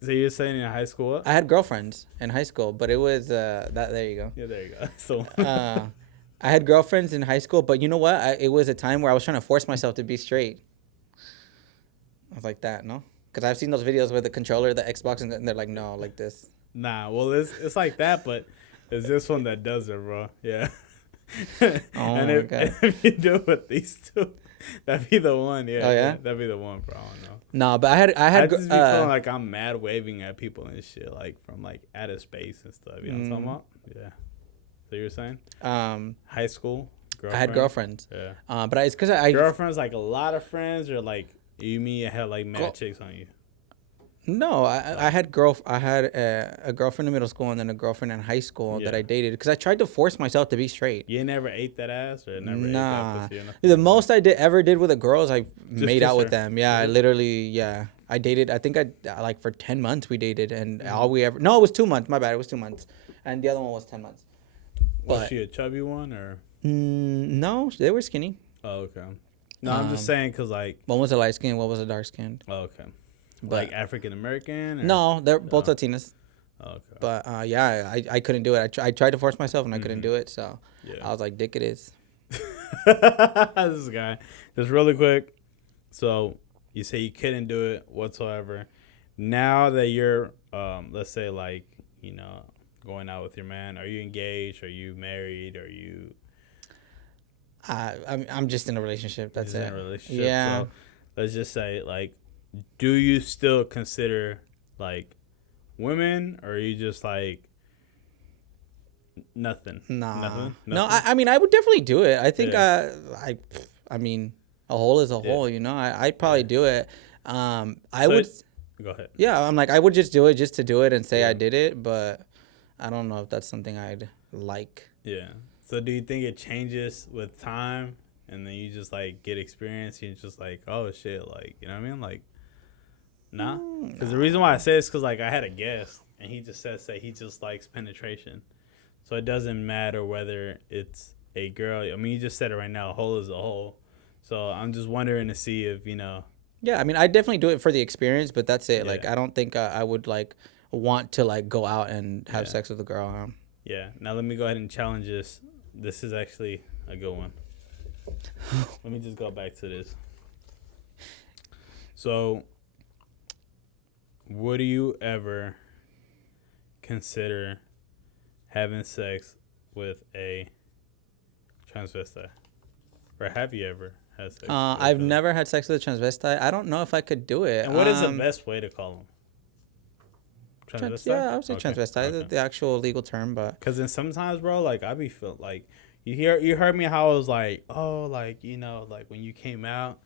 So you're saying in high school? What? I had girlfriends in high school, but it was that. There you go. Yeah, there you go. So. I had girlfriends in high school, but you know what? It was a time where I was trying to force myself to be straight. I was like that, no? Because I've seen those videos where the controller, the Xbox, and they're like, no, like this. Nah, well, it's like that, but. It's this one that does it, bro. Yeah. Oh, my God. If you do it with these two, that'd be the one. Yeah. Oh, yeah? That'd be the one, bro. I don't know. No, but I had. I just be feeling like I'm mad waving at people and shit, like from like outer space and stuff. You know what I'm talking about? Yeah. So you were saying? High school. I had girlfriends. Yeah. But it's because I girlfriends like a lot of friends or like you mean you had like mad chicks on you. No, I had a girlfriend in middle school and then a girlfriend in high school that I dated because I tried to force myself to be straight. You never ate that ass or never ate that pussy? The most I ever did with a girl is I made out with them. Yeah, I literally, I dated. I think like for 10 months we dated and all we ever. No, it was 2 months. My bad. It was 2 months, and the other one was 10 months. Was she a chubby one or? No, they were skinny. Oh, okay. No, I'm just saying because like. One was a light skin, one was a dark skin. Oh, okay. But, like African American? No, they're both Latinas. Okay. But I couldn't do it. I tried to force myself and I couldn't do it. So I was like, dick it is. This guy. Just really quick. So you say you couldn't do it whatsoever. Now that you're, let's say like, going out with your man, are you engaged? Are you married? Are you? I'm just in a relationship. That's it. In a relationship. Yeah. So let's just say like. Do you still consider like women, or are you just like nothing? Nah. Nothing? No, I mean I would definitely do it. I think I mean a hole is a hole, I'd probably do it. I would go ahead. Yeah, I'm like I would just do it just to do it and say I did it, but I don't know if that's something I'd like. Yeah. So do you think it changes with time, and then you just like get experience? You're just like, oh shit, like you know what I mean? Like, nah. Because the reason why I say it's because like I had a guest, and he just says that he just likes penetration, so it doesn't matter whether it's a girl. I mean, you just said it right now. A hole is a hole. So I'm just wondering to see if you know. Yeah, I mean, I definitely do it for the experience, but that's it. Yeah. Like, I don't think I would like want to like go out and have sex with a girl. Yeah. Now let me go ahead and challenge this. This is actually a good one. Let me just go back to this. So, would you ever consider having sex with a transvestite? Or have you ever had sex? I've never had sex with a transvestite. I don't know if I could do it. And what is the best way to call them? Transvestite? Yeah, I would say transvestite, the actual legal term, but because then sometimes, bro, like I be feel like you heard me how I was like, oh, like you know, like when you came out,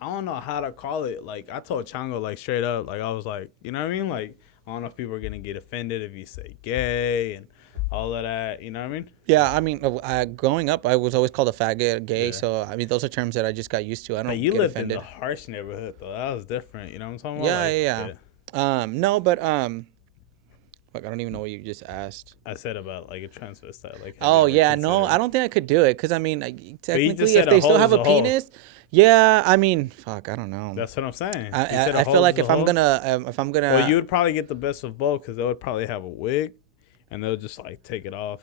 I don't know how to call it. Like I told Chango like straight up, like I was like, you know what I mean? Like I don't know if people are gonna get offended if you say gay and all of that. You know what I mean? yeah, I mean, growing up, I was always called a faggot, gay. Yeah. So I mean, those are terms that I just got used to. I don't. You get lived offended. in the harsh neighborhood though. That was different. You know what I'm talking about? Yeah, like, yeah. No, but like I don't even know what you just asked. I said about like a transvestite. Like. Oh yeah, no, I don't think I could do it because I mean, technically, if they still have a penis, yeah, I mean, fuck, I don't know. That's what I'm saying. I feel like if I'm gonna, well, you would probably get the best of both because they would probably have a wig, and they'll just like take it off.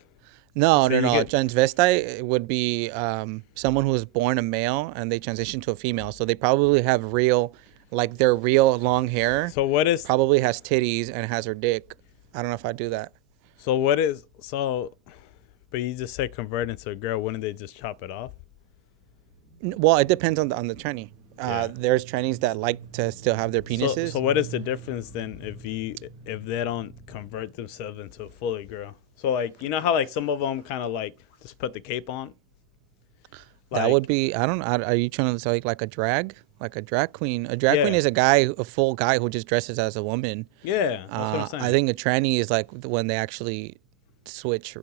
No. Transvestite would be someone who was born a male and they transition to a female, so they probably have real, like their real long hair. So what is probably has titties and has her dick. I don't know if I do that. So but you just said convert into a girl. Wouldn't they just chop it off? Well, it depends on the tranny. There's trannies that like to still have their penises. So what is the difference then if they don't convert themselves into a fully girl? So like you know how like some of them kind of like just put the cape on. Like, that would be are you trying to say like a drag? Like a drag queen. A drag queen is a full guy who just dresses as a woman. Yeah, that's what I'm saying. I think a tranny is like when they actually switch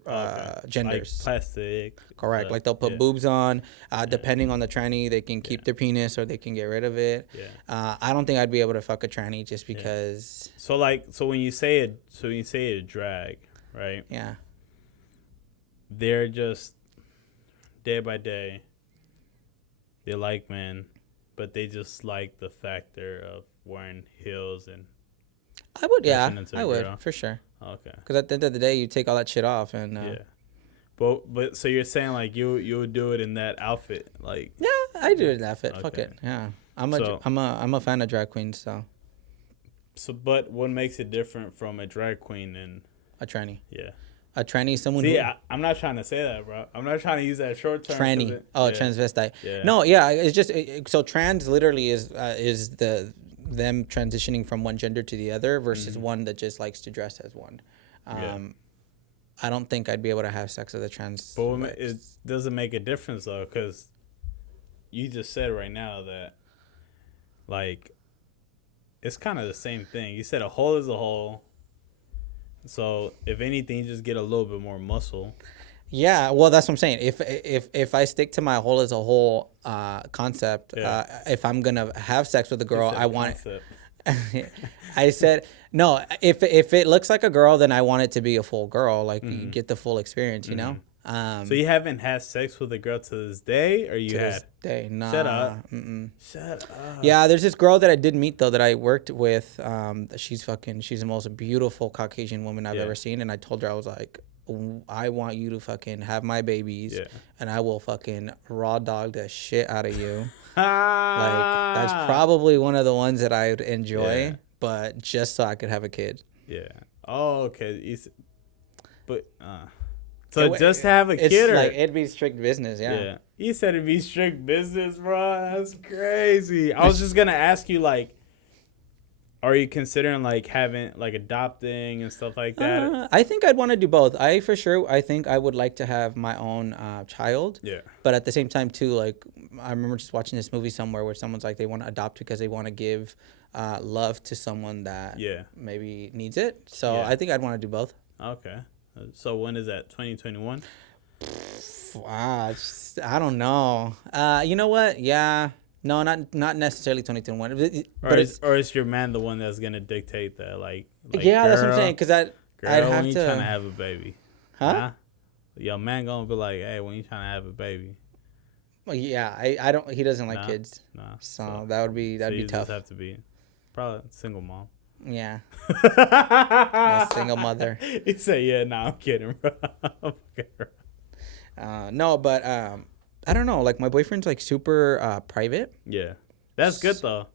genders. Like plastic. Correct. Like they'll put boobs on. Depending on the tranny, they can keep their penis or they can get rid of it. Yeah. I don't think I'd be able to fuck a tranny just because. Yeah. So when you say a drag, right? Yeah. They're just day by day. They like men. But they just like the factor of wearing heels and. I would for sure. Okay. Because at the end of the day, you take all that shit off and. Yeah. But so you're saying like you would do it in that outfit like. Yeah, I do it in that outfit. Okay. Fuck it. Yeah, I'm a fan of drag queens so. So but what makes it different from a drag queen and. A tranny. Yeah. A tranny, someone who... I'm not trying to say that, bro. I'm not trying to use that short term. Tranny. Transvestite. Yeah. No, yeah, it's just... so trans literally is them transitioning from one gender to the other versus one that just likes to dress as one. I don't think I'd be able to have sex with a trans... But it doesn't make a difference, though, because you just said right now that, like, it's kind of the same thing. You said a hole is a hole. So if anything, you just get a little bit more muscle. Yeah, well, that's what I'm saying. If I stick to my whole as a whole concept, if I'm gonna have sex with a girl, I want. I said no. If it looks like a girl, then I want it to be a full girl. Like you get the full experience, you know. So you haven't had sex with a girl to this day, or you had? This day, nah. Shut up. Shut up. Yeah, there's this girl that I did meet though that I worked with. She's the most beautiful Caucasian woman I've ever seen, and I told her I was like, I want you to fucking have my babies, and I will fucking raw dog the shit out of you. Like that's probably one of the ones that I would enjoy, but just so I could have a kid. Yeah. Oh, okay. So just to have a kid, or like it'd be strict business, yeah. You said it'd be strict business, bro. That's crazy. I was just gonna ask you, like, are you considering like having like adopting and stuff like that? I think I'd want to do both. I think I would like to have my own child. Yeah. But at the same time too, like I remember just watching this movie somewhere where someone's like they want to adopt because they want to give love to someone that maybe needs it. So I think I'd want to do both. Okay. So when is that? 2021? I don't know. You know what? Yeah. No, not necessarily 2021. Or is your man the one that's gonna dictate that? Like Yeah, girl, that's what I'm saying. Because I'd when have you to. trying to have a baby, Huh? Nah? Your man gonna be like, hey, when you trying to have a baby? Well, yeah, I don't. He doesn't like kids. Nah. So that'd be you tough. Just have to be probably single mom. Yeah. A single mother. He said, yeah, nah, I'm kidding, bro. No, but I don't know. Like my boyfriend's like super private. Yeah, that's good though.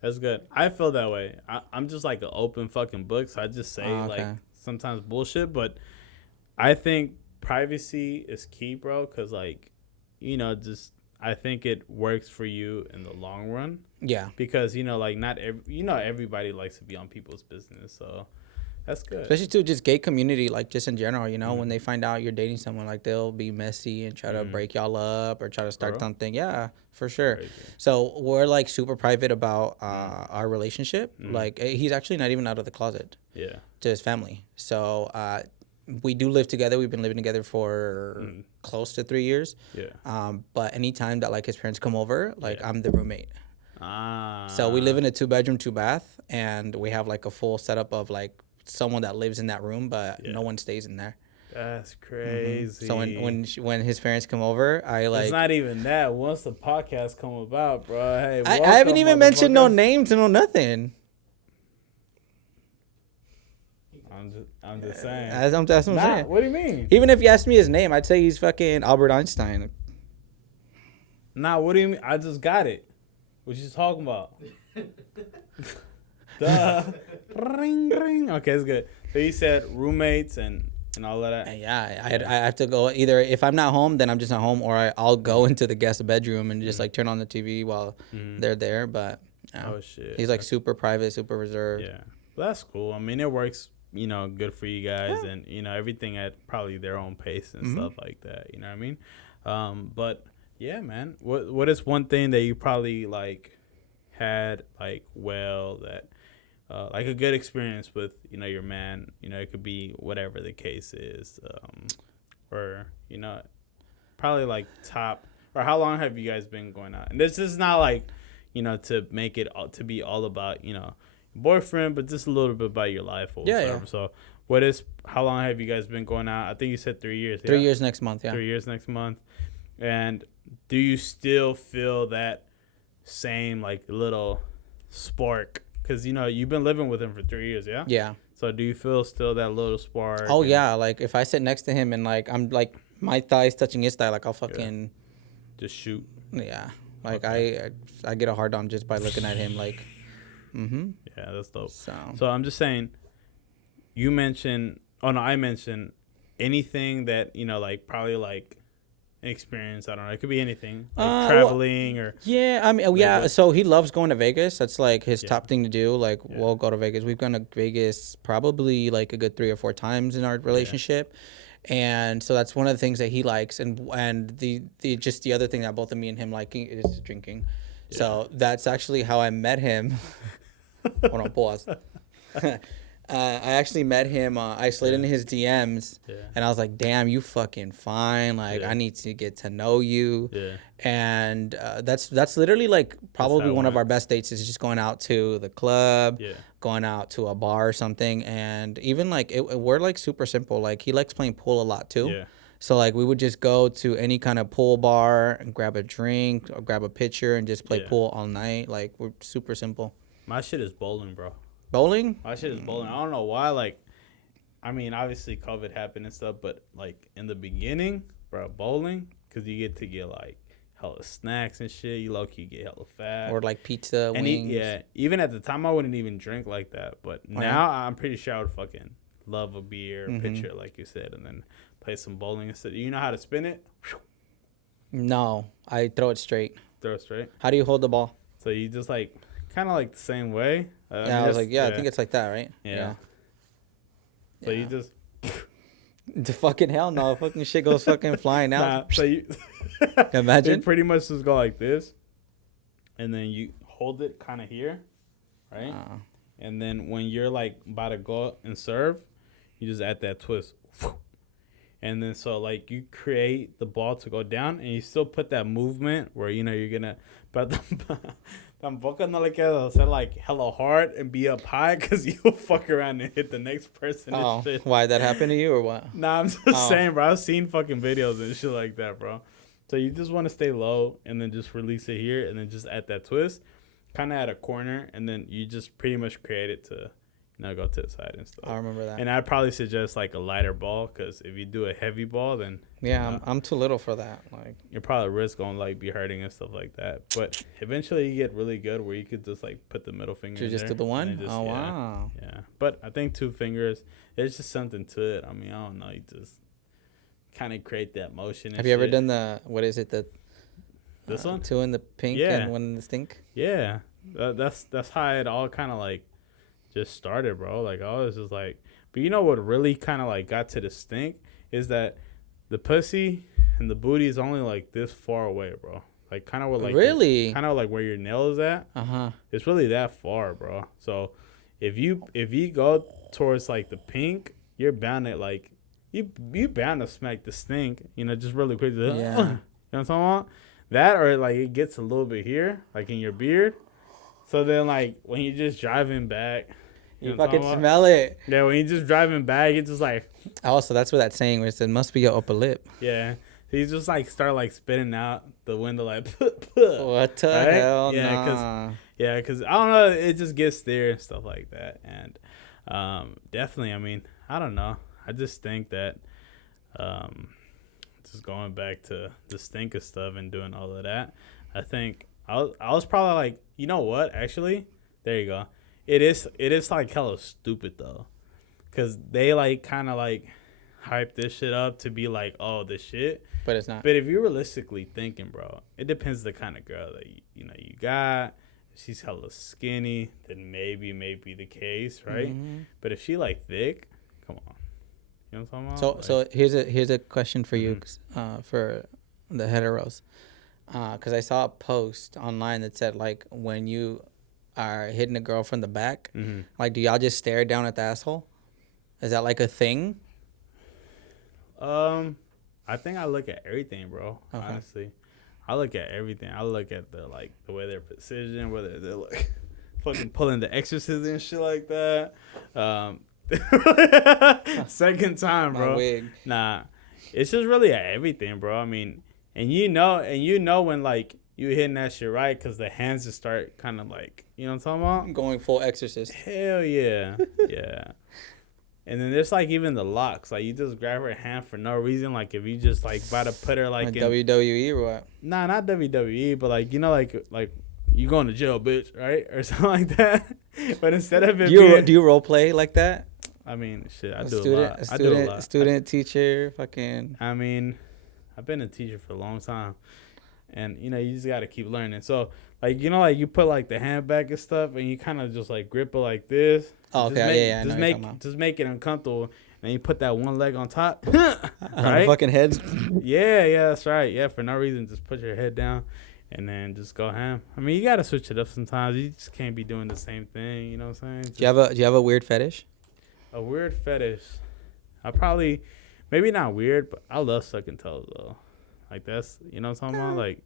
That's good. I feel that way. I'm just like an open fucking book, so I just say like sometimes bullshit, but I think privacy is key, bro. Cause like, just I think it works for you in the long run. Yeah. Because like not everybody likes to be on people's business, so. That's good. Especially to just gay community, like just in general, when they find out you're dating someone, like they'll be messy and try to break y'all up or try to start something. Yeah, for sure. Crazy. So we're like super private about our relationship. Like he's actually not even out of the closet. Yeah. To his family. So we do live together. We've been living together for close to 3 years. Yeah. But anytime that like his parents come over, like I'm the roommate. Ah. So we live in a 2-bedroom, 2-bath, and we have like a full setup of like someone that lives in that room, but no one stays in there. That's crazy. So when his parents come over, I like. It's not even that. Once the podcast come about, bro. Hey, I haven't even mentioned no names and no nothing. I'm just saying. That's what I'm saying. What do you mean? Even if you asked me his name, I'd say he's fucking Albert Einstein. Nah, what do you mean? I just got it. What you talking about? Duh. Ring, ring. Okay, it's good. So you said roommates and all of that? Yeah, I have to go either if I'm not home, then I'm just not home, or I'll go into the guest bedroom and just like turn on the TV while they're there. But oh shit, he's like super private, super reserved. Yeah, well, that's cool. I mean, it works, good for you guys, and everything at probably their own pace and stuff like that. You know what I mean? But yeah, man, what is one thing that you probably like had like that. Like a good experience with, your man, it could be whatever the case is, or, probably like top, or how long have you guys been going out? And this is not like, to make it to be all about, boyfriend, but just a little bit about your life or whatever. Yeah. So how long have you guys been going out? I think you said 3 years. 3 years next month, yeah. 3 years next month. And do you still feel that same like little spark? Because, you've been living with him for 3 years, yeah? Yeah. So do you feel still that little spark? Oh, yeah. Like, if I sit next to him and, like, I'm, like, my thighs touching his thigh, like, I'll fucking... Just shoot. Yeah. Like, okay. I get a hard on just by looking at him, like... Yeah, that's dope. So I'm just saying, I mentioned anything that, like, probably, like... experience, I don't know, it could be anything, like traveling or I mean, so he loves going to Vegas. That's like his top thing to do. Like we'll go to Vegas. We've gone to Vegas probably like a good 3 or 4 times in our relationship, and so that's one of the things that he likes. And the other thing that both of me and him liking is drinking. So that's actually how I met him. Hold on, pause. I actually met him. I slid into his DMs, and I was like, "Damn, you fucking fine. Like, I need to get to know you." Yeah. And that's literally like probably one of our best dates is just going out to the club, going out to a bar or something, and even like we're like super simple. Like he likes playing pool a lot too. Yeah. So like we would just go to any kind of pool bar and grab a drink or grab a pitcher and just play pool all night. Like we're super simple. My shit is bowling, bro. Bowling? My shit is bowling. I don't know why. Like, I mean, obviously COVID happened and stuff, but like in the beginning, bro, bowling, because you get like hella snacks and shit. You low key get hella fat. Or like pizza, and wings. Even at the time, I wouldn't even drink like that. But now I'm pretty sure I would fucking love a beer, pitcher, like you said, and then play some bowling instead. You know how to spin it? No, I throw it straight. Throw it straight? How do you hold the ball? So you just like, kind of like the same way. I was like, I think it's like that, right? Yeah. So you just... The fucking hell no. Fucking shit goes fucking flying out. Nah, so you... Imagine. It pretty much just go like this. And then you hold it kind of here, right? And then when you're like about to go and serve, you just add that twist. And then so like you create the ball to go down, and you still put that movement where you're gonna, but tampoco no le queda hacer like hella hard and be up high because you'll fuck around and hit the next person. Oh, and shit. why that happened to you or what? Nah, I'm just saying, bro. I've seen fucking videos and shit like that, bro. So you just want to stay low and then just release it here and then just add that twist, kind of at a corner, and then you just pretty much create it to. Go to the side and stuff. I remember that. And I'd probably suggest like a lighter ball, because if you do a heavy ball, then I'm too little for that. Like you're probably risk on like be hurting and stuff like that. But eventually you get really good where you could just like put the middle finger. You just do the one? Just, wow. Yeah. But I think 2 fingers, there's just something to it. I mean, I don't know. You just kind of create that motion. Have you ever done this one? 2 in the pink and 1 in the stink? Yeah. That's how it all kind of like just started, bro. Like I was just like, but you know what really kind of like got to the stink is that the pussy and the booty is only like this far away, bro. Like kind of where like really kind of like where your nail is at. It's really that far, bro. So if you go towards like the pink, you're bound to like you bound to smack the stink. Just really quick. You know what I'm talking about? That or like it gets a little bit here, like in your beard. So then like when you're just driving back. You fucking smell it. Yeah, when you're just driving back, it's just like... Oh, so that's what that saying was. It must be your upper lip. Yeah. So you just like start like spitting out the window like... What the hell? Yeah, because I don't know. It just gets there and stuff like that. And definitely, I mean, I don't know. I just think that just going back to the stink of stuff and doing all of that, I think I was probably like, you know what? Actually, there you go. It is like hella stupid though, because they like kind of like hype this shit up to be like, oh, the shit, but it's not. But if you're realistically thinking, bro, it depends the kind of girl that you got. If she's hella skinny, then maybe the case, right? Mm-hmm. But if she like thick, come on, you know what I'm talking about? So here's a question for you, for the heteros, because I saw a post online that said like when you are hitting a girl from the back, like do y'all just stare down at the asshole? Is that like a thing? I think I look at everything, bro. Okay. Honestly, I look at everything. I look at the way their precision, whether they're like fucking pulling the exorcism and shit like that. Second time, bro. My wig. Nah, it's just really at everything, bro. I mean, and you know when like you hitting that shit right, because the hands just start kind of like, you know what I'm talking about? Going full exorcist. Hell yeah. Yeah. And then there's like even the locks. Like you just grab her hand for no reason. Like if you just like about to put her like in WWE or what? Nah, not WWE, but like, like you going to jail, bitch, right? Or something like that. But instead of it do you role play like that? I mean, shit, I do a lot. Student, teacher, fucking. I mean, I've been a teacher for a long time. And, you just got to keep learning. So, like, like you put, like, the hand back and stuff, and you kind of just, like, grip it like this. Oh, okay. Just make it uncomfortable. And you put that one leg on top. Right? On the fucking head? Yeah, that's right. Yeah, for no reason. Just put your head down and then just go ham. I mean, you got to switch it up sometimes. You just can't be doing the same thing. You know what I'm saying? Do you have a weird fetish? A weird fetish? I probably, maybe not weird, but I love sucking toes, though. Like that's, you know what I'm talking about? Like,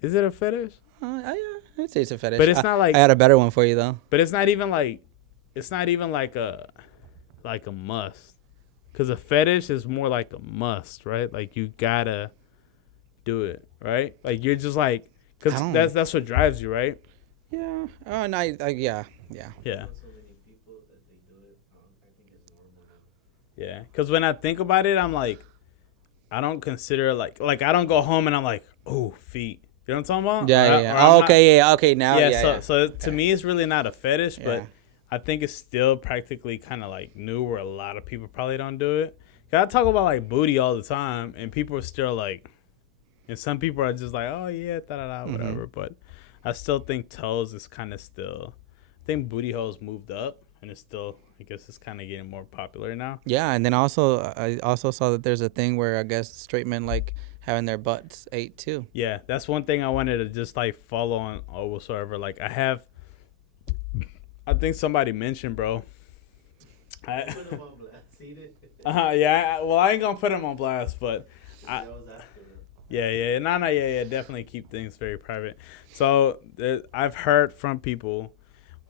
is it a fetish? I'd say it's a fetish. But it's not like. I got a better one for you though. But it's not even like a must. Cause a fetish is more like a must, right? Like you gotta do it, right? Like you're just like, cause that's what drives you, right? Yeah. Oh no. Yeah. Yeah. Cause when I think about it, I'm like. I don't consider like I don't go home and I'm like, oh, feet. You know what I'm talking about? Yeah. Okay, now. Yeah. So to me, it's really not a fetish, but I think it's still practically kind of like new where a lot of people probably don't do it. Cause I talk about like booty all the time and people are still like, and some people are just like, oh yeah, whatever. But I still think toes is kind of still, I think booty holes moved up. And it's still, I guess it's kind of getting more popular now. Yeah, and then I also saw that there's a thing where I guess straight men like having their butts ate too. Yeah, that's one thing I wanted to just like follow on or whatsoever. Like I think somebody mentioned, bro, Put him on blast. See it? Yeah. Well, I ain't gonna put him on blast, but yeah. No, yeah. Definitely keep things very private. So I've heard from people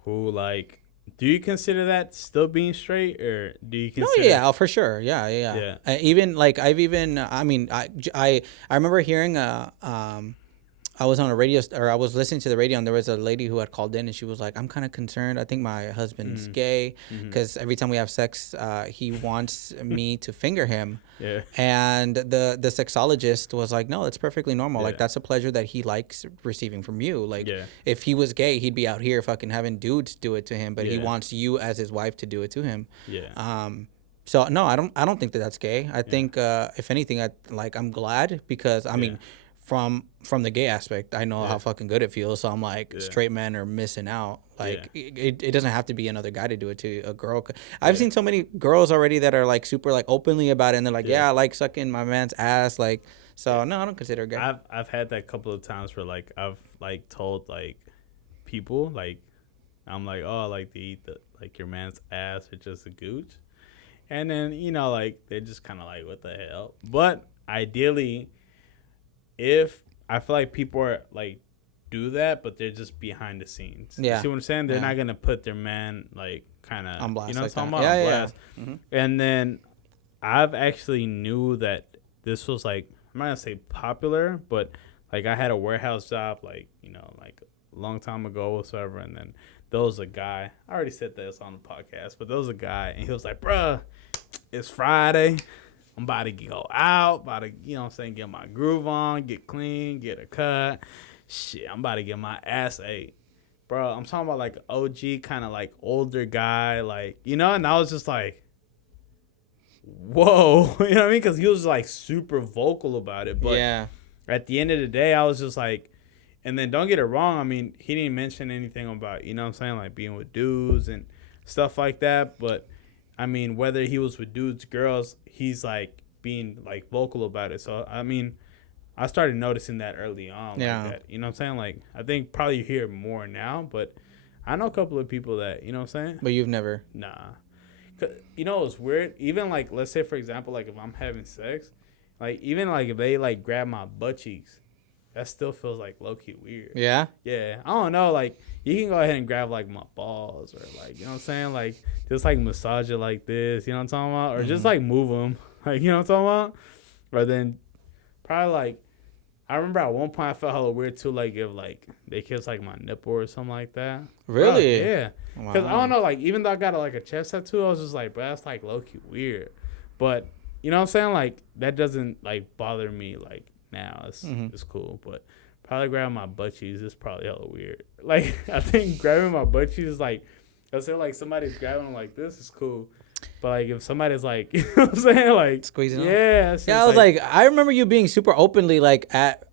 who like. Do you consider that still being straight, or do you consider? No, yeah, for sure. Yeah. Even like I mean, I remember hearing I was on a radio, or I was listening to the radio, and there was a lady who had called in, and she was like, "I'm kind of concerned. I think my husband's gay because every time we have sex, he wants me to finger him." Yeah. And the sexologist was like, "No, it's perfectly normal. Yeah. Like that's a pleasure that he likes receiving from you. Like Yeah. if he was gay, he'd be out here fucking having dudes do it to him, but he Yeah. wants you as his wife to do it to him." Yeah. So no, I don't think that that's gay. I think if anything, I'm glad because I mean. From the gay aspect, I know how fucking good it feels. So I'm like, straight men are missing out. Like, it doesn't have to be another guy to do it to a girl. I've seen so many girls already that are like super like openly about it, and they're like, I like sucking my man's ass. Like, so no, I don't consider it gay. I've had that couple of times where like I've like told like people like I'm like, oh, like to eat like your man's ass or just a gooch, and then like they're just kind of like, what the hell? But ideally, if I feel like people are like do that, but they're just behind the scenes. Yeah. You see what I'm saying? They're not gonna put their man like kind of on blast. You know like what I'm that. talking about? Yeah. On blast. And then I've actually knew that this was like, I'm not gonna say popular, but like I had a warehouse job like like a long time ago or whatever, and then there was a guy. I already said this on the podcast, but there was a guy, and he was like, "Bruh, it's Friday. I'm about to go out, about to, get my groove on, get clean, get a cut. Shit, I'm about to get my ass ate." Bro, I'm talking about like an OG kind of like older guy, like, and I was just like, whoa, you know what I mean? Because he was like super vocal about it. But at the end of the day, I was just like, and then don't get it wrong. I mean, he didn't mention anything about, like being with dudes and stuff like that. But I mean, whether he was with dudes, girls, he's like being like vocal about it. So I mean, I started noticing that early on. Yeah. Like that, you know what I'm saying? Like I think probably you hear it more now, but I know a couple of people that, you know what I'm saying? But you've never. Nah. It's weird. Even like, let's say for example, like if I'm having sex, like even like if they like grab my butt cheeks, that still feels like low key weird. Yeah. Yeah. I don't know. Like you can go ahead and grab like my balls or like, you know what I'm saying? Like just like massage it like this, you know what I'm talking about? Or just like move them, like, you know what I'm talking about? Or then probably like, I remember at one point I felt hella weird too, like if like they kiss like my nipple or something like that. Really? Bro, yeah. Because I don't know, like even though I got like a chest tattoo, I was just like, bro, that's like low key weird. But you know what I'm saying? Like that doesn't like bother me like now. It's cool. But probably grabbing my butt cheeks is probably hella weird. Like I think grabbing my butt cheeks is like, let's say like somebody's grabbing them like this is cool. But like if somebody's like, you know what I'm saying, like squeezing them. Yeah. I was like, I remember you being super openly like at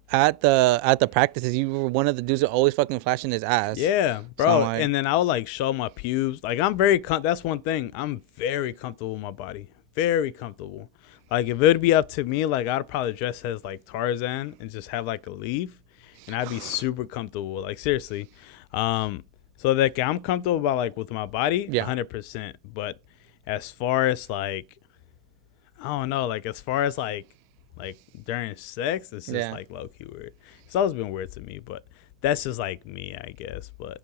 the practices. You were one of the dudes that always fucking flashing his ass. Yeah, bro. So like, and then I would like show my pubes. Like I'm that's one thing. I'm very comfortable with my body. Very comfortable. Like if it would be up to me, like I'd probably dress as like Tarzan and just have like a leaf, and I'd be super comfortable. Like seriously. So like I'm comfortable about like with my body, 100%. But as far as like, I don't know, like as far as like during sex, it's just like low key weird. It's always been weird to me, but that's just like me, I guess. But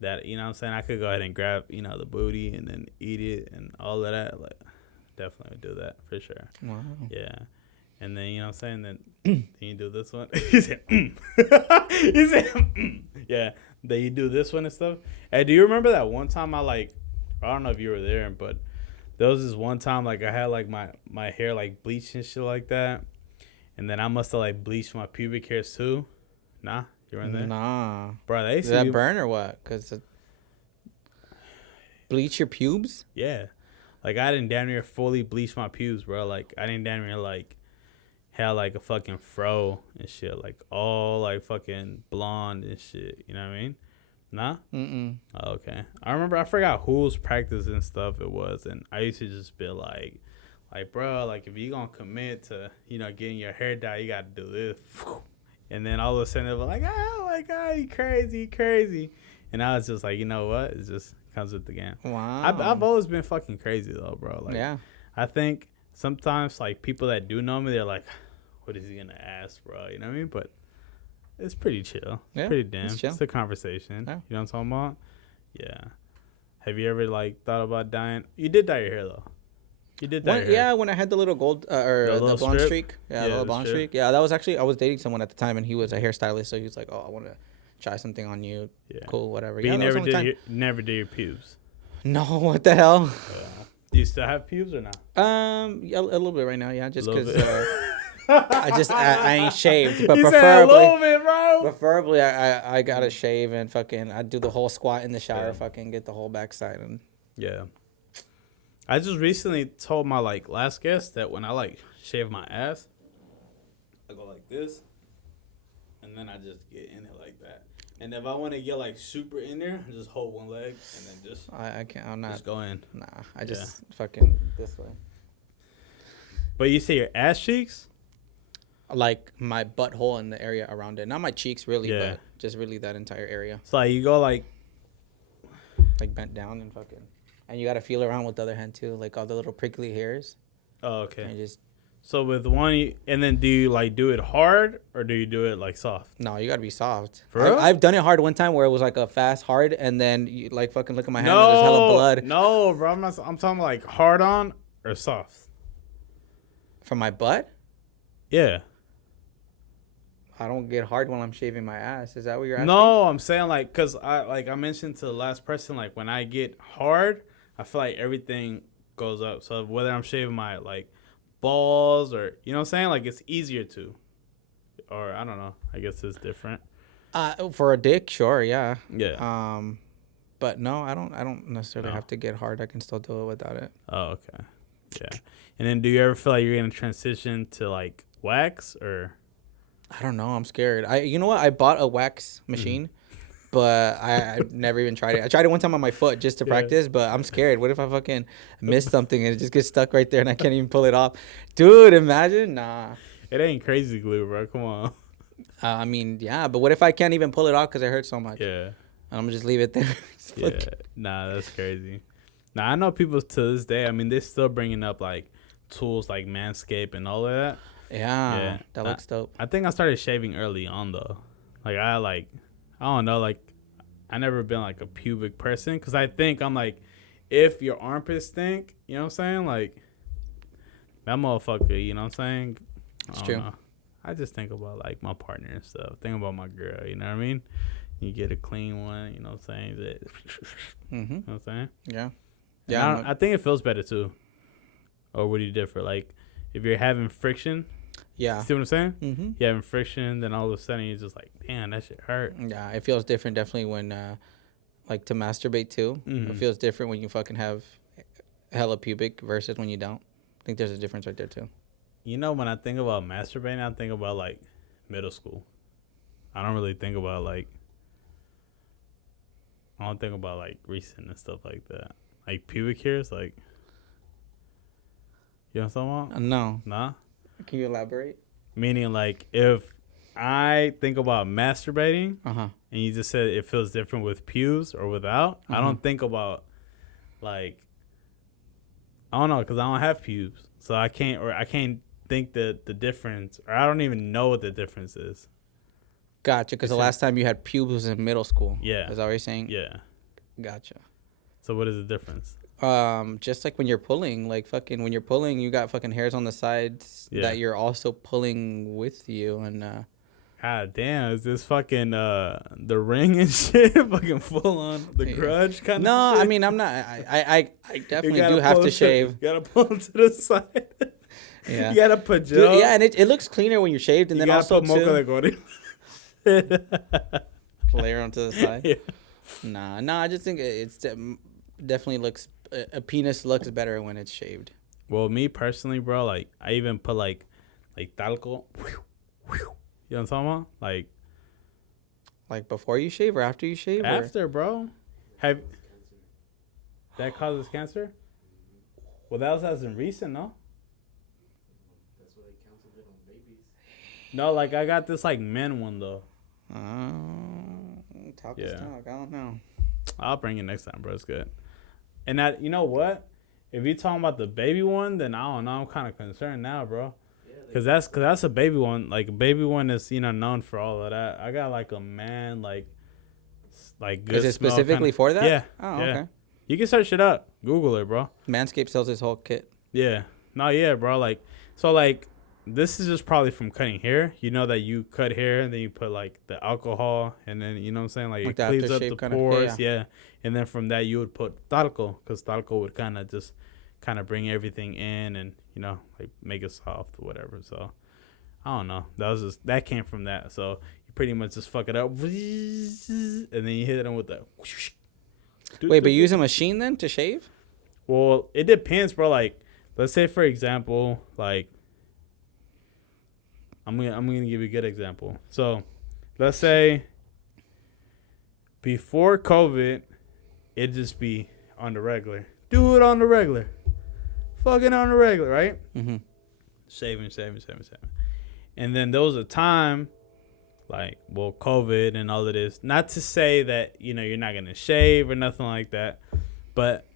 that, you know what I'm saying, I could go ahead and grab, the booty and then eat it and all of that. Like definitely would do that for sure. Wow. Yeah. And then, you know what I'm saying, then you do this one. He said, he said, yeah. Then you do this one and stuff. Hey, do you remember that one time I don't know if you were there, but there was this one time, like, I had, like, my hair, like, bleached and shit like that. And then I must have, like, bleached my pubic hairs, too. Nah? You weren't there? Nah. Bro, they Did that burn or what? Because bleach your pubes? Yeah. Like, I didn't damn near fully bleach my pubes, bro. Like, I didn't damn near, like, have, like, a fucking fro and shit. Like, all, like, fucking blonde and shit. You know what I mean? Nah? Mm-mm. Oh, okay. I forgot whose practice and stuff it was, and I used to just be like, bro, like, if you gonna commit to, getting your hair dyed, you gotta do this. And then all of a sudden, it was like, you crazy. And I was just like, you know what? It's just Comes with the game. Wow. I've always been fucking crazy though, bro. Like, yeah. I think sometimes like people that do know me, they're like, "What is he gonna ask, bro?" You know what I mean? But it's pretty chill. Yeah, Pretty damn. it's chill. It's a conversation. Yeah. You know what I'm talking about? Yeah. Have you ever like thought about dyeing? You did dye your hair though. You did dye your hair. Yeah, when I had the little gold or the blonde strip? streak. Yeah, the little blonde streak. Yeah, that was actually, I was dating someone at the time and he was a hairstylist. So he was like, oh, I want to try something on you. Yeah. Cool, whatever. But yeah, you never did your pubes. No, what the hell? Do you still have pubes or not? Yeah, a little bit right now. Yeah, just because I ain't shaved, but you preferably, said a little bit, bro. Preferably, I gotta shave and fucking I do the whole squat in the shower, fucking get the whole backside and. Yeah. I just recently told my like last guest that when I like shave my ass, I go like this, and then I just get in it like that. And if I want to get like super in there, I just hold one leg and then just I can't. I'm not. Just go in. Nah, I just fucking this way. But you say your ass cheeks? Like my butthole and the area around it, not my cheeks really, but just really that entire area. So like you go like bent down and fucking. And you gotta feel around with the other hand too, like all the little prickly hairs. Oh, okay. And just. So with one, and then do you like do it hard or do you do it like soft? No, you gotta be soft. For real? I've done it hard one time where it was like a fast hard, and then you like fucking look at my hand and there's hella blood. No, bro, I'm talking like hard on or soft. From my butt? Yeah. I don't get hard when I'm shaving my ass. Is that what you're asking? No, I'm saying like, cause I mentioned to the last person, like when I get hard, I feel like everything goes up. So whether I'm shaving my like balls or, you know what I'm saying? Like it's easier to, or I don't know. I guess it's different. For a dick, sure, yeah. Yeah. But no, I don't necessarily have to get hard. I can still do it without it. Oh, okay. Yeah. And then do you ever feel like you're going to transition to like wax or? I don't know. I'm scared. You know what? I bought a wax machine, but I've never even tried it. I tried it one time on my foot just to practice, but I'm scared. What if I fucking miss something and it just gets stuck right there and I can't even pull it off? Dude, imagine. Nah. It ain't crazy glue, bro. Come on. I mean, yeah, but what if I can't even pull it off because it hurts so much? Yeah. And I'm gonna just leave it there. Yeah. Nah, that's crazy. Nah, I know people to this day. I mean, they're still bringing up like tools like Manscaped and all of that. Yeah, that looks dope. I think I started shaving early on though. Like I don't know, like I never been like a pubic person because I think I'm like, if your armpits stink, you know what I'm saying? Like that motherfucker, you know what I'm saying? It's true. Know. I just think about like my partner and stuff. Think about my girl, you know what I mean? You get a clean one, you know what I'm saying? You know what I'm saying? Yeah. Yeah. I think it feels better too. Or would you differ? Like if you're having friction. Yeah. See what I'm saying? Mm-hmm. You're having friction, then all of a sudden you're just like, damn, that shit hurt. Yeah, it feels different definitely when, like, to masturbate too. Mm-hmm. It feels different when you fucking have hella pubic versus when you don't. I think there's a difference right there too. You know, when I think about masturbating, I think about, like, middle school. I don't really think about, like, recent and stuff like that. Like, pubic hairs, like, you know what I'm talking about? No. Nah? Can you elaborate? Meaning, like, if I think about masturbating, and you just said it feels different with pubes or without, I don't think about, like, I don't know, because I don't have pubes. So I can't think that the difference, or I don't even know what the difference is. Gotcha, because the last time you had pubes was in middle school. Yeah. Is that what you're saying? Yeah. Gotcha. So what is the difference? Just like when you're pulling, like fucking when you're pulling, you got fucking hairs on the sides that you're also pulling with you, and God damn, is this fucking the ring and shit? Fucking full on the grudge kind of no, shit? I mean I'm not. I definitely do have to shave. You gotta pull them to the side. Yeah. You gotta put gel. Dude, yeah, and it looks cleaner when you're shaved, and you then also put mocha layer onto the side. Yeah. Nah. I just think it's definitely looks. A penis looks better when it's shaved. Well, me personally, bro, like I even put like talco. You know what I'm talking about? Like before you shave or after you shave? After, bro. That causes cancer? Well, that was as in recent, no? That's what they counted it on babies. No, like I got this like men one though. Talk. I don't know. I'll bring it next time, bro. It's good. And that, you know what? If you're talking about the baby one, then I don't know. I'm kind of concerned now, bro. Cause that's a baby one. Like a baby one is known for all of that. I got like a man like good. Is it specifically for that? Yeah. Oh, yeah. okay. You can search it up. Google it, bro. Manscaped sells his whole kit. Yeah. No, yeah, bro. Like this is just probably from cutting hair. You know that you cut hair and then you put like the alcohol and then you know what I'm saying, like it cleans up the pores. Yeah. And then from that you would put talco, because talco would kind of bring everything in and like make it soft or whatever. So I don't know. That came from that. So you pretty much just fuck it up and then you hit them with the. Wait, but you use a machine then to shave? Well, it depends, bro. Like, let's say for example, like I'm gonna give you a good example. So let's say before COVID, it'd just be on the regular. Do it on the regular. Fucking on the regular, right? Mm-hmm. Shaving. And then there was a time, like, well, COVID and all of this. Not to say that, you're not going to shave or nothing like that. But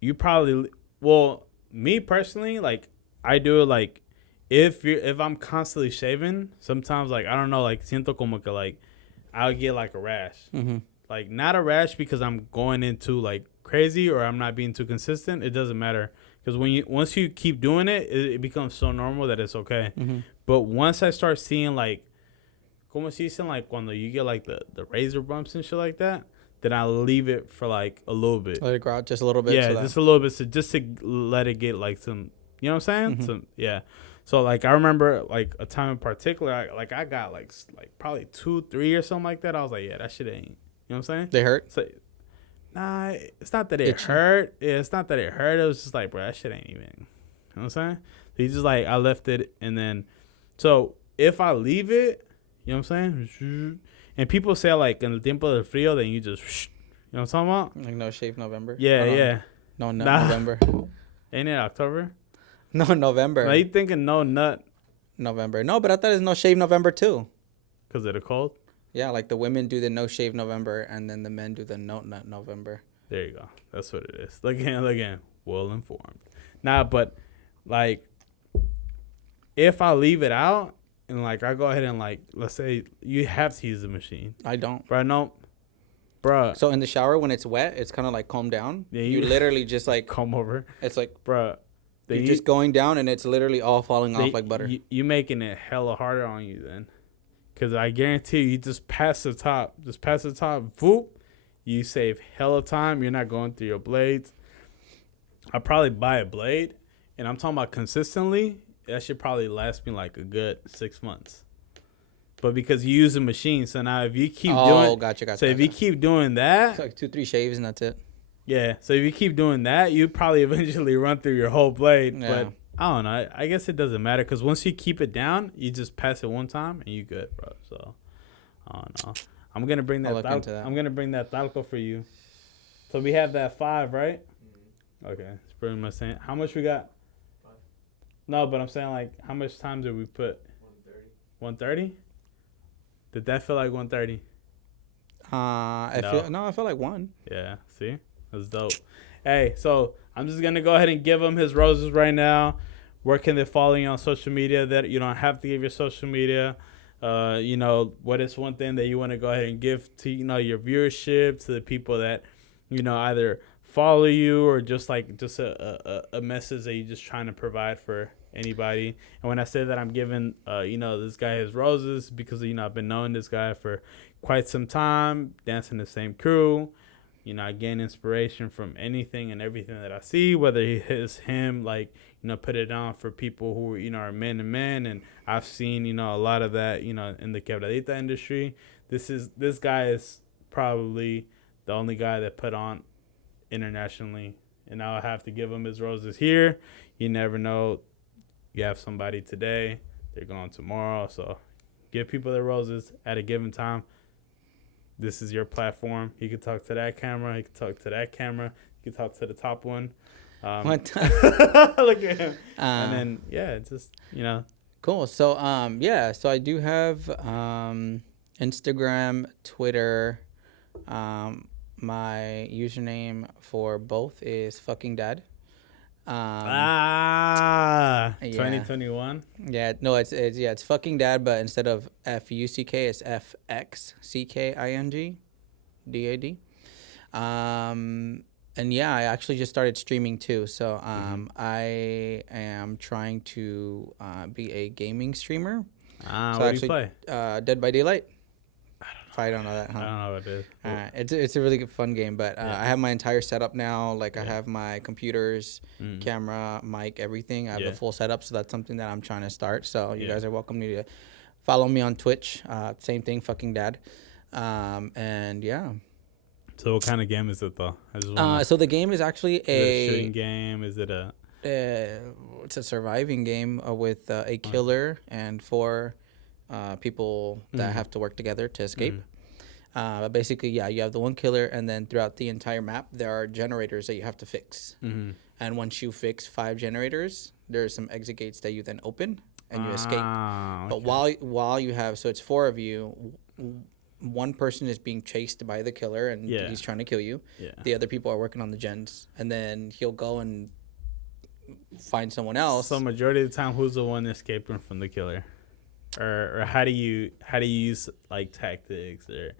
you probably, well, me personally, like, I do it, like, if I'm constantly shaving, sometimes, like, I don't know, like, siento como que, like, I'll get, like, a rash. Mm-hmm. Like, not a rash because I'm going into, like, crazy or I'm not being too consistent. It doesn't matter. Because once you keep doing it, it becomes so normal that it's okay. Mm-hmm. But once I start seeing, like, como se dicen, like, cuando you get, like, the razor bumps and shit like that, then I leave it for, like, a little bit. Let it grow out just a little bit. Yeah, just a little bit. So just to let it get, like, some, you know what I'm saying? Mm-hmm. Yeah. So, like, I remember, like, a time in particular, I got, like probably 2-3 or something like that. I was like, yeah, that shit ain't. You know what I'm saying? They hurt? So, nah, it's not that it hurt. Yeah, it's not that it hurt. It was just like, bro, that shit ain't even. You know what I'm saying? So you just like, I left it. And then, so if I leave it, you know what I'm saying? And people say, like, in el tiempo del frío, then you just, you know what I'm talking about? Like no shave November? Yeah, yeah. No nut November. Ain't it October? No, November. Are you thinking no nut? November. No, but I thought it's no shave November too. Because of the cold? Yeah, like the women do the no shave November and then the men do the no nut November. There you go. That's what it is. Again, well informed. Nah, but like if I leave it out and like I go ahead and like, let's say you have to use the machine. I don't. Bro, no. Bruh. So in the shower when it's wet, it's kind of like calm down. Yeah, you literally just like comb over. It's like, bruh. You're just going down and it's literally all falling off like butter. You making it hella harder on you then. Because I guarantee you just pass the top. Just pass the top. Voop. You save hella time. You're not going through your blades. I'll probably buy a blade. And I'm talking about consistently. That should probably last me like a good 6 months. But because you use a machine. So now if you keep gotcha. So if you keep doing that. It's like 2-3 shaves and that's it. Yeah. So if you keep doing that, you probably eventually run through your whole blade. Yeah. But I don't know. I guess it doesn't matter because once you keep it down, you just pass it one time and you good, bro. So I don't know. I'm gonna bring that. I'm gonna bring that talco for you. So we have that 5, right? Mm-hmm. Okay, it's pretty much saying how much we got. 5. No, but I'm saying like how much time did we put? 130. 130. Did that feel like 130? I felt like 1. Yeah. See, that's dope. Hey, so I'm just going to go ahead and give him his roses right now. Where can they follow you on social media? That you don't have to give your social media. What is one thing that you want to go ahead and give to, your viewership, to the people that, either follow you or just a message that you're just trying to provide for anybody. And when I say that I'm giving, this guy his roses because, I've been knowing this guy for quite some time, dancing the same crew. I gain inspiration from anything and everything that I see, whether it's him, put it on for people who, are men to men. And I've seen, a lot of that, in the Quebradita industry. This guy is probably the only guy that put on internationally. And I'll have to give him his roses here. You never know. You have somebody today, they're gone tomorrow. So give people their roses at a given time. This is your platform. You can talk to that camera. You can talk to that camera. You can talk to the top one. Look at him. And then, it's just, Cool. So, so I do have Instagram, Twitter. My My username for both is fucking dad. Yeah. 2021. Yeah, no, it's fucking dad, but instead of FUCK, it's FXCKINGDAD. And yeah, I actually just started streaming too. So I am trying to be a gaming streamer. What do you play? Dead by Daylight. I don't know that, huh? I don't know what it is. It's a really good fun game, but I have my entire setup now. Like I have my computers, camera, mic, everything. I have the full setup, so that's something that I'm trying to start. So you guys are welcome to follow me on Twitch. Same thing, fucking dad. And yeah. So what kind of game is it though? So the game is actually a shooting game. Is it a? It's a surviving game with a killer and 4 people that have to work together to escape. But basically, you have the one killer, and then throughout the entire map, there are generators that you have to fix. And once you fix 5 generators, there's some exit gates that you then open and you escape. Okay. But while you have, so it's 4 of you. One person is being chased by the killer, and he's trying to kill you. The other people are working on the gens, and then he'll go and find someone else. So majority of the time, who's the one escaping from the killer? Or how do you use like tactics, or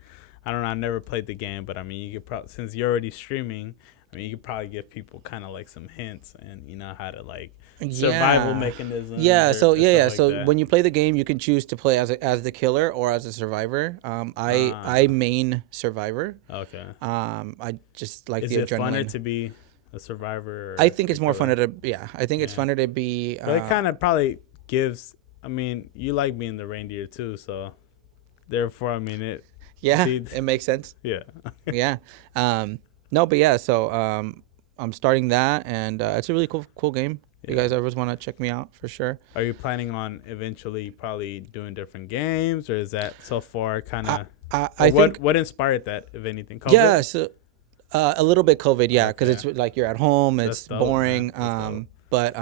I don't know, I never played the game, but I mean, you could probably, since you're already streaming, I mean, you could probably give people kind of like some hints and how to like survival mechanisms. So that. when you play the game, you can choose to play as the killer or as a survivor. I main survivor. Okay. I just like the adrenaline. Is it funner to be a survivor? I think it's more funner to I think it's funner to be. But it kind of probably gives. I mean, you like being the reindeer too, so therefore, I mean it. Yeah, it makes sense. Yeah. Yeah. No, but yeah. So I'm starting that, and it's a really cool game. Yeah. You guys ever want to check me out for sure. Are you planning on eventually probably doing different games, or is that so far kind of? I think what inspired that, if anything? COVID? Yeah. So a little bit COVID. Yeah, because it's like you're at home. It's boring. But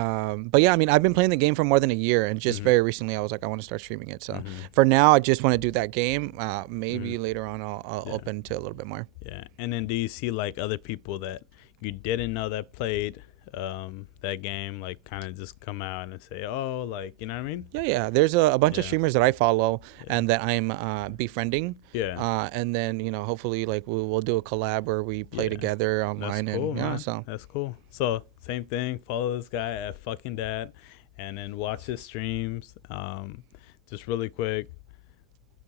yeah, I mean, I've been playing the game for more than a year, and just very recently I was like, I want to start streaming it. So for now, I just want to do that game. Maybe later on I'll open to a little bit more. Yeah. And then do you see like other people that you didn't know that played that game, like kind of just come out and say, oh, like, you know what I mean? Yeah. There's a bunch of streamers that I follow and that I'm befriending. Yeah. And then, hopefully like we'll do a collab where we play together online. That's cool, man. So that's cool. So same thing, follow this guy at fucking dad and then watch his streams. Just really quick,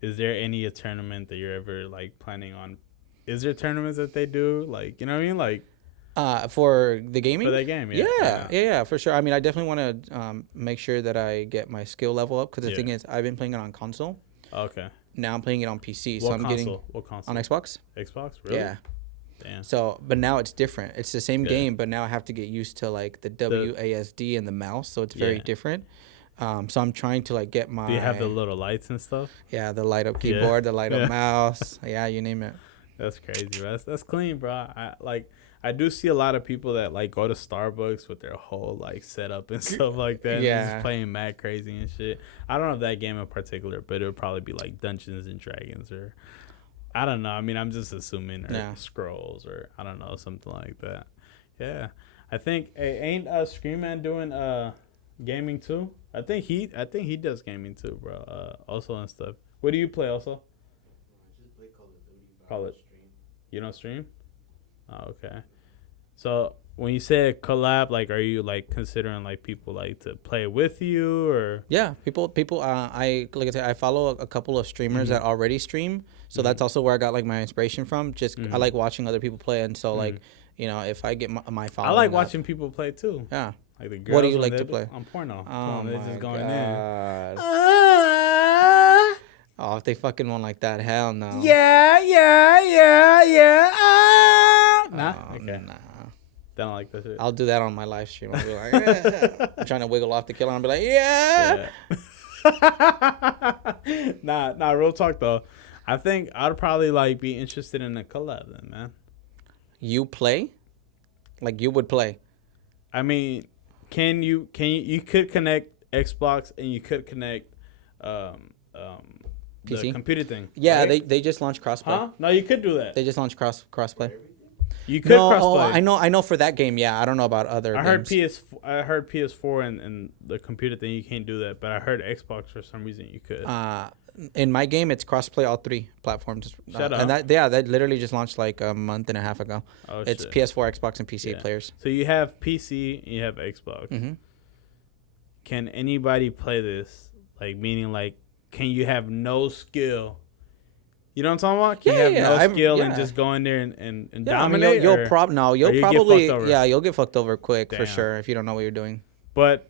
is there any tournament that you're ever like planning on? Is there tournaments that they do? Like, you know what I mean? Like, for the gaming? For that game, yeah, for sure. I mean, I definitely want to make sure that I get my skill level up, because the thing is, I've been playing it on console. Okay. Now I'm playing it on PC. What console? On Xbox. Xbox? Really? Yeah. Damn. So, but now it's different. It's the same game, but now I have to get used to like the WASD and the mouse, so it's very different. So I'm trying to like get my. Do you have the little lights and stuff? Yeah, the light up keyboard, the light up mouse. Yeah, you name it. That's crazy, bro. That's clean, bro. I do see a lot of people that like go to Starbucks with their whole like setup and stuff like that. Yeah. And just playing mad crazy and shit. I don't know if that game in particular, but it would probably be like Dungeons and Dragons, or I don't know. I mean, I'm just assuming, or Scrolls, or I don't know, something like that. Yeah. I think ain't Scream Man doing gaming too? I think he does gaming too, bro. Also and stuff. What do you play also? I just play Call of Duty. Call it. You don't stream? Oh, okay. So when you say collab, like, are you like considering like people like to play with you, or? Yeah, people. I like I said, I follow a couple of streamers that already stream, so that's also where I got like my inspiration from. Just I like watching other people play, and so like if I get my following, I like watching people play too. Yeah. Like the girls. What do you like to play? On porno. Oh they're my just going God. Oh, if they fucking want like that, hell no. Yeah. Nah. Okay. Nah. They don't like that shit. I'll do that on my live stream. I'll be like, I'm trying to wiggle off the killer. I'll be like, yeah. Nah, real talk though. I think I'd probably like be interested in a collab then, man. You play? Like you would play? I mean, you could connect Xbox and you could connect PC? The computer thing. Yeah, right? they just launched crossplay. Huh? No, you could do that. They just launched crossplay. You could No, crossplay. I know for that game. Yeah, I don't know about other. I heard games. I heard PS4 and the computer thing you can't do that, but I heard Xbox for some reason you could. In my game, it's crossplay all 3 platforms. Shut up. And that literally just launched like a month and a half ago. Oh, it's shit. PS4, Xbox, and PC Yeah. players. So you have PC, and you have Xbox. Mm-hmm. Can anybody play this? Like meaning like, can you have no skill? You know what I'm talking about? Can you have no skill and just go in there and dominate? You'll get probably fucked over? you'll get fucked over quick for Damn. sure if you don't know what you're doing. But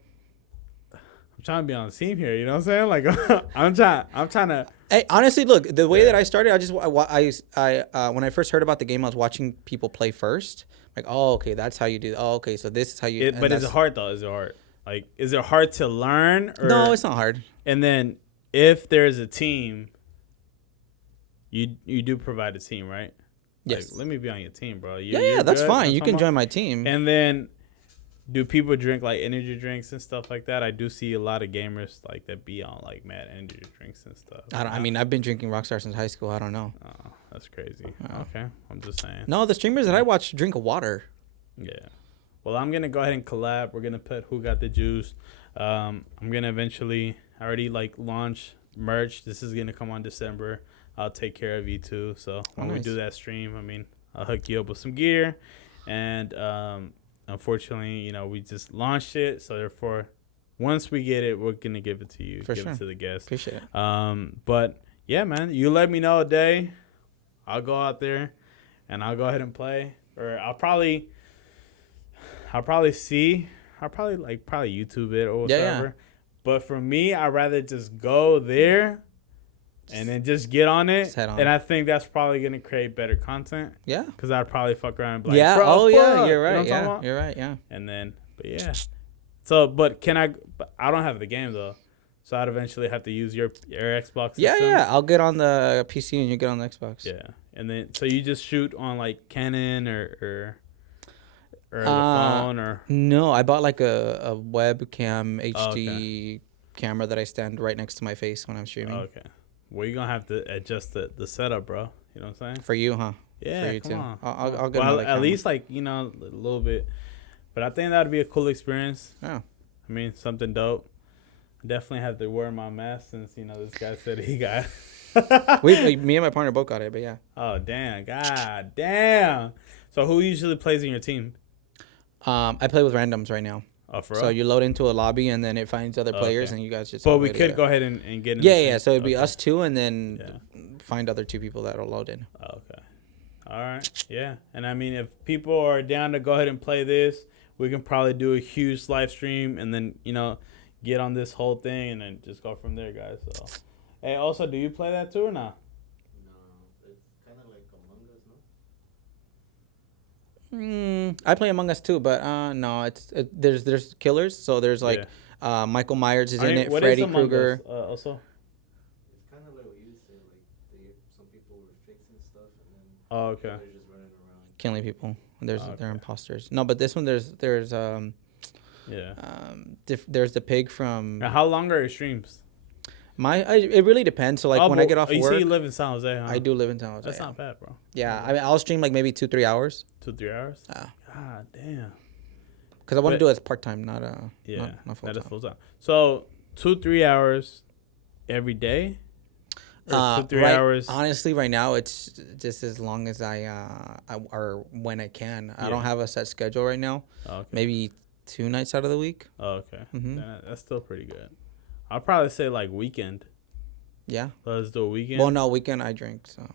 I'm trying to be on the team here. You know what I'm saying? Like I'm trying to. Hey, honestly, look, the way that I started, when I first heard about the game, I was watching people play first. Like, oh, okay, that's how you do. Oh, okay, so this is how you. But is it hard though? Is it hard? Like, is it hard to learn? Or, no, it's not hard. And then if there's a team, you do provide a team, right? Yes. Like, let me be on your team, bro. Yeah, that's good? fine. That's You what can I'm join my team. And then, do people drink like energy drinks and stuff like that? I do see a lot of gamers like that be on like mad energy drinks and stuff. I mean, I've been drinking Rockstar since high school. I don't know. Oh, that's crazy. Okay, I'm just saying. No, the streamers that I watch drink water. Yeah. Well, I'm gonna go ahead and collab. We're gonna put Who Got the Juice. I'm gonna eventually. I already like launch merch. This is gonna come on December. I'll take care of you too. So when we do that stream, I mean, I'll hook you up with some gear. And unfortunately, you know, we just launched it. So therefore, once we get it, we're gonna give it to you. Give it to the guests. Appreciate it. But yeah, man, you let me know a day. I'll go out there, and I'll go ahead and play. Or I'll probably YouTube it or whatever. Yeah. But for me, I'd rather just go there and then just get on it. And I think that's probably going to create better content. Yeah. Because I'd probably fuck around and be like, yeah. Bro, oh, fuck. Yeah. You're right. You know Yeah. You're right. Yeah. And then, but yeah. So, but I don't have the game though. So I'd eventually have to use your Xbox system. Yeah. I'll get on the PC and you get on the Xbox. Yeah. And then, so you just shoot on like Canon or the phone or? No, I bought like a webcam HD camera that I stand right next to my face when I'm streaming. Okay. Well, you're going to have to adjust the setup, bro. You know what I'm saying? For you, huh? Yeah, for you come too. on. I'll get well, another camera. at least like, you know, a little bit. But I think that would be a cool experience. Yeah. I mean, something dope. Definitely have to wear my mask since, you know, this guy said he got me and my partner both got it, but yeah. Oh, damn. God damn. So who usually plays in your team? I play with randoms right now. Oh, for so real? you load into a lobby and then it finds other players and you guys just. But we could go ahead and get in. Yeah. So it'd be us two and then find other 2 people that'll load in. Oh, okay. All right. Yeah. And I mean, if people are down to go ahead and play this, we can probably do a huge live stream and then, you know, get on this whole thing and then just go from there, guys. So, hey, also, do you play that too or not? No, it's kind of like Among Us, no? I play Among Us too, but no, there's killers. So there's like Michael Myers is in it, Freddy Krueger. Also, it's kind of like what you said. Like some people were fixing stuff, and then okay, they're just running around killing people. They're imposters. No, but this one there's there's the pig from. Now, how long are your streams? It really depends. So like when I get off work. You say you live in San Jose, huh? I do live in San Jose. That's not bad, bro. Yeah, I mean I'll stream like maybe 2-3 hours. 2-3 hours? God damn. Because I want to do it as part time, not full time. Not full time. So 2-3 hours every day. Or 2-3 hours. Honestly, right now it's just as long as I or when I can. I don't have a set schedule right now. Okay. Maybe 2 nights out of the week. Oh, okay. Mm-hmm. That's still pretty good. I'll probably say like weekend. Yeah. Let's do a weekend. Well, no, weekend I drink, so.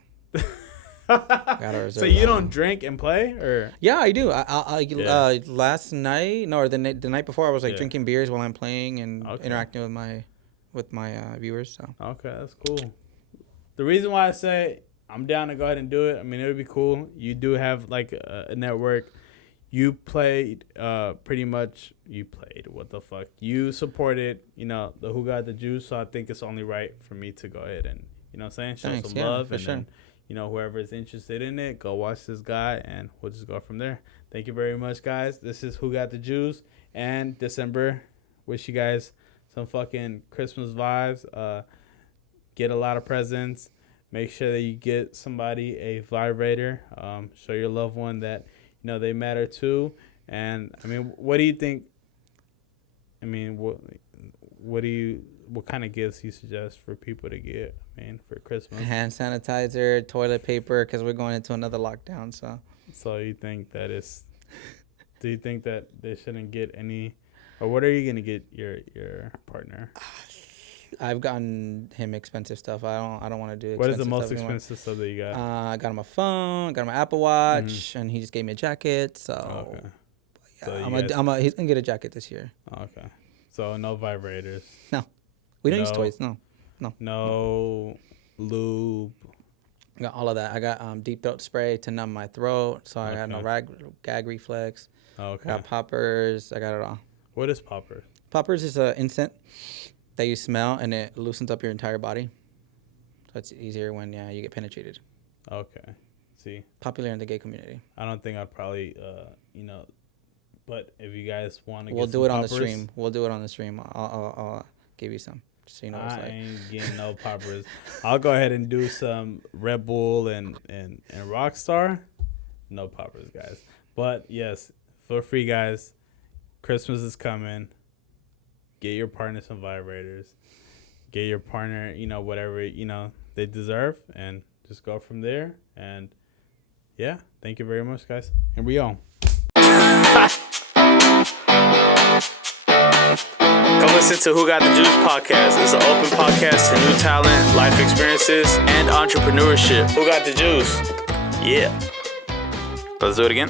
Gotta reserve so you don't drink and play, or? Yeah, I do. Last night, or the night before, I was like drinking beers while I'm playing and interacting with my viewers. So. Okay, that's cool. The reason why I say I'm down to go ahead and do it, I mean, it would be cool. You do have like a network. You played, pretty much, what the fuck? You supported, you know, the Who Got the Juice, so I think it's only right for me to go ahead and, you know what I'm saying, show some love. And then, you know, whoever is interested in it, go watch this guy, and we'll just go from there. Thank you very much, guys. This is Who Got the Juice, and December. Wish you guys some fucking Christmas vibes. get a lot of presents. Make sure that you get somebody a vibrator. Show your loved one that, they matter too. And, I mean, what do you think? I mean, what kind of gifts you suggest for people to get, for Christmas? Hand sanitizer, toilet paper, because we're going into another lockdown, So you think that do you think that they shouldn't get any, or what are you going to get your partner? I've gotten him expensive stuff. I don't want to do. What is the most expensive stuff that you got? I got him a phone, got him an Apple Watch, and he just gave me a jacket. So, okay. So he's gonna get a jacket this year. Okay. So no vibrators. No, we don't use toys. No lube. I got all of that. I got deep throat spray to numb my throat, so I got no gag reflex. Okay. I got poppers. I got it all. What is poppers? Poppers is an insect that you smell, and it loosens up your entire body. So it's easier when you get penetrated. Okay. See. Popular in the gay community. I don't think I'd probably, but if you guys want to, we'll do it on the stream. We'll do it on the stream. I'll give you some, just so you know. What it's like. Ain't getting no poppers. I'll go ahead and do some Red Bull and Rockstar. No poppers, guys. But yes, for free, guys. Christmas is coming. Get your partner some vibrators. Get your partner, whatever, they deserve. And just go from there. And, yeah, thank you very much, guys. Here we go. Come listen to Who Got the Juice podcast. It's an open podcast to new talent, life experiences, and entrepreneurship. Who got the juice? Yeah. Let's do it again.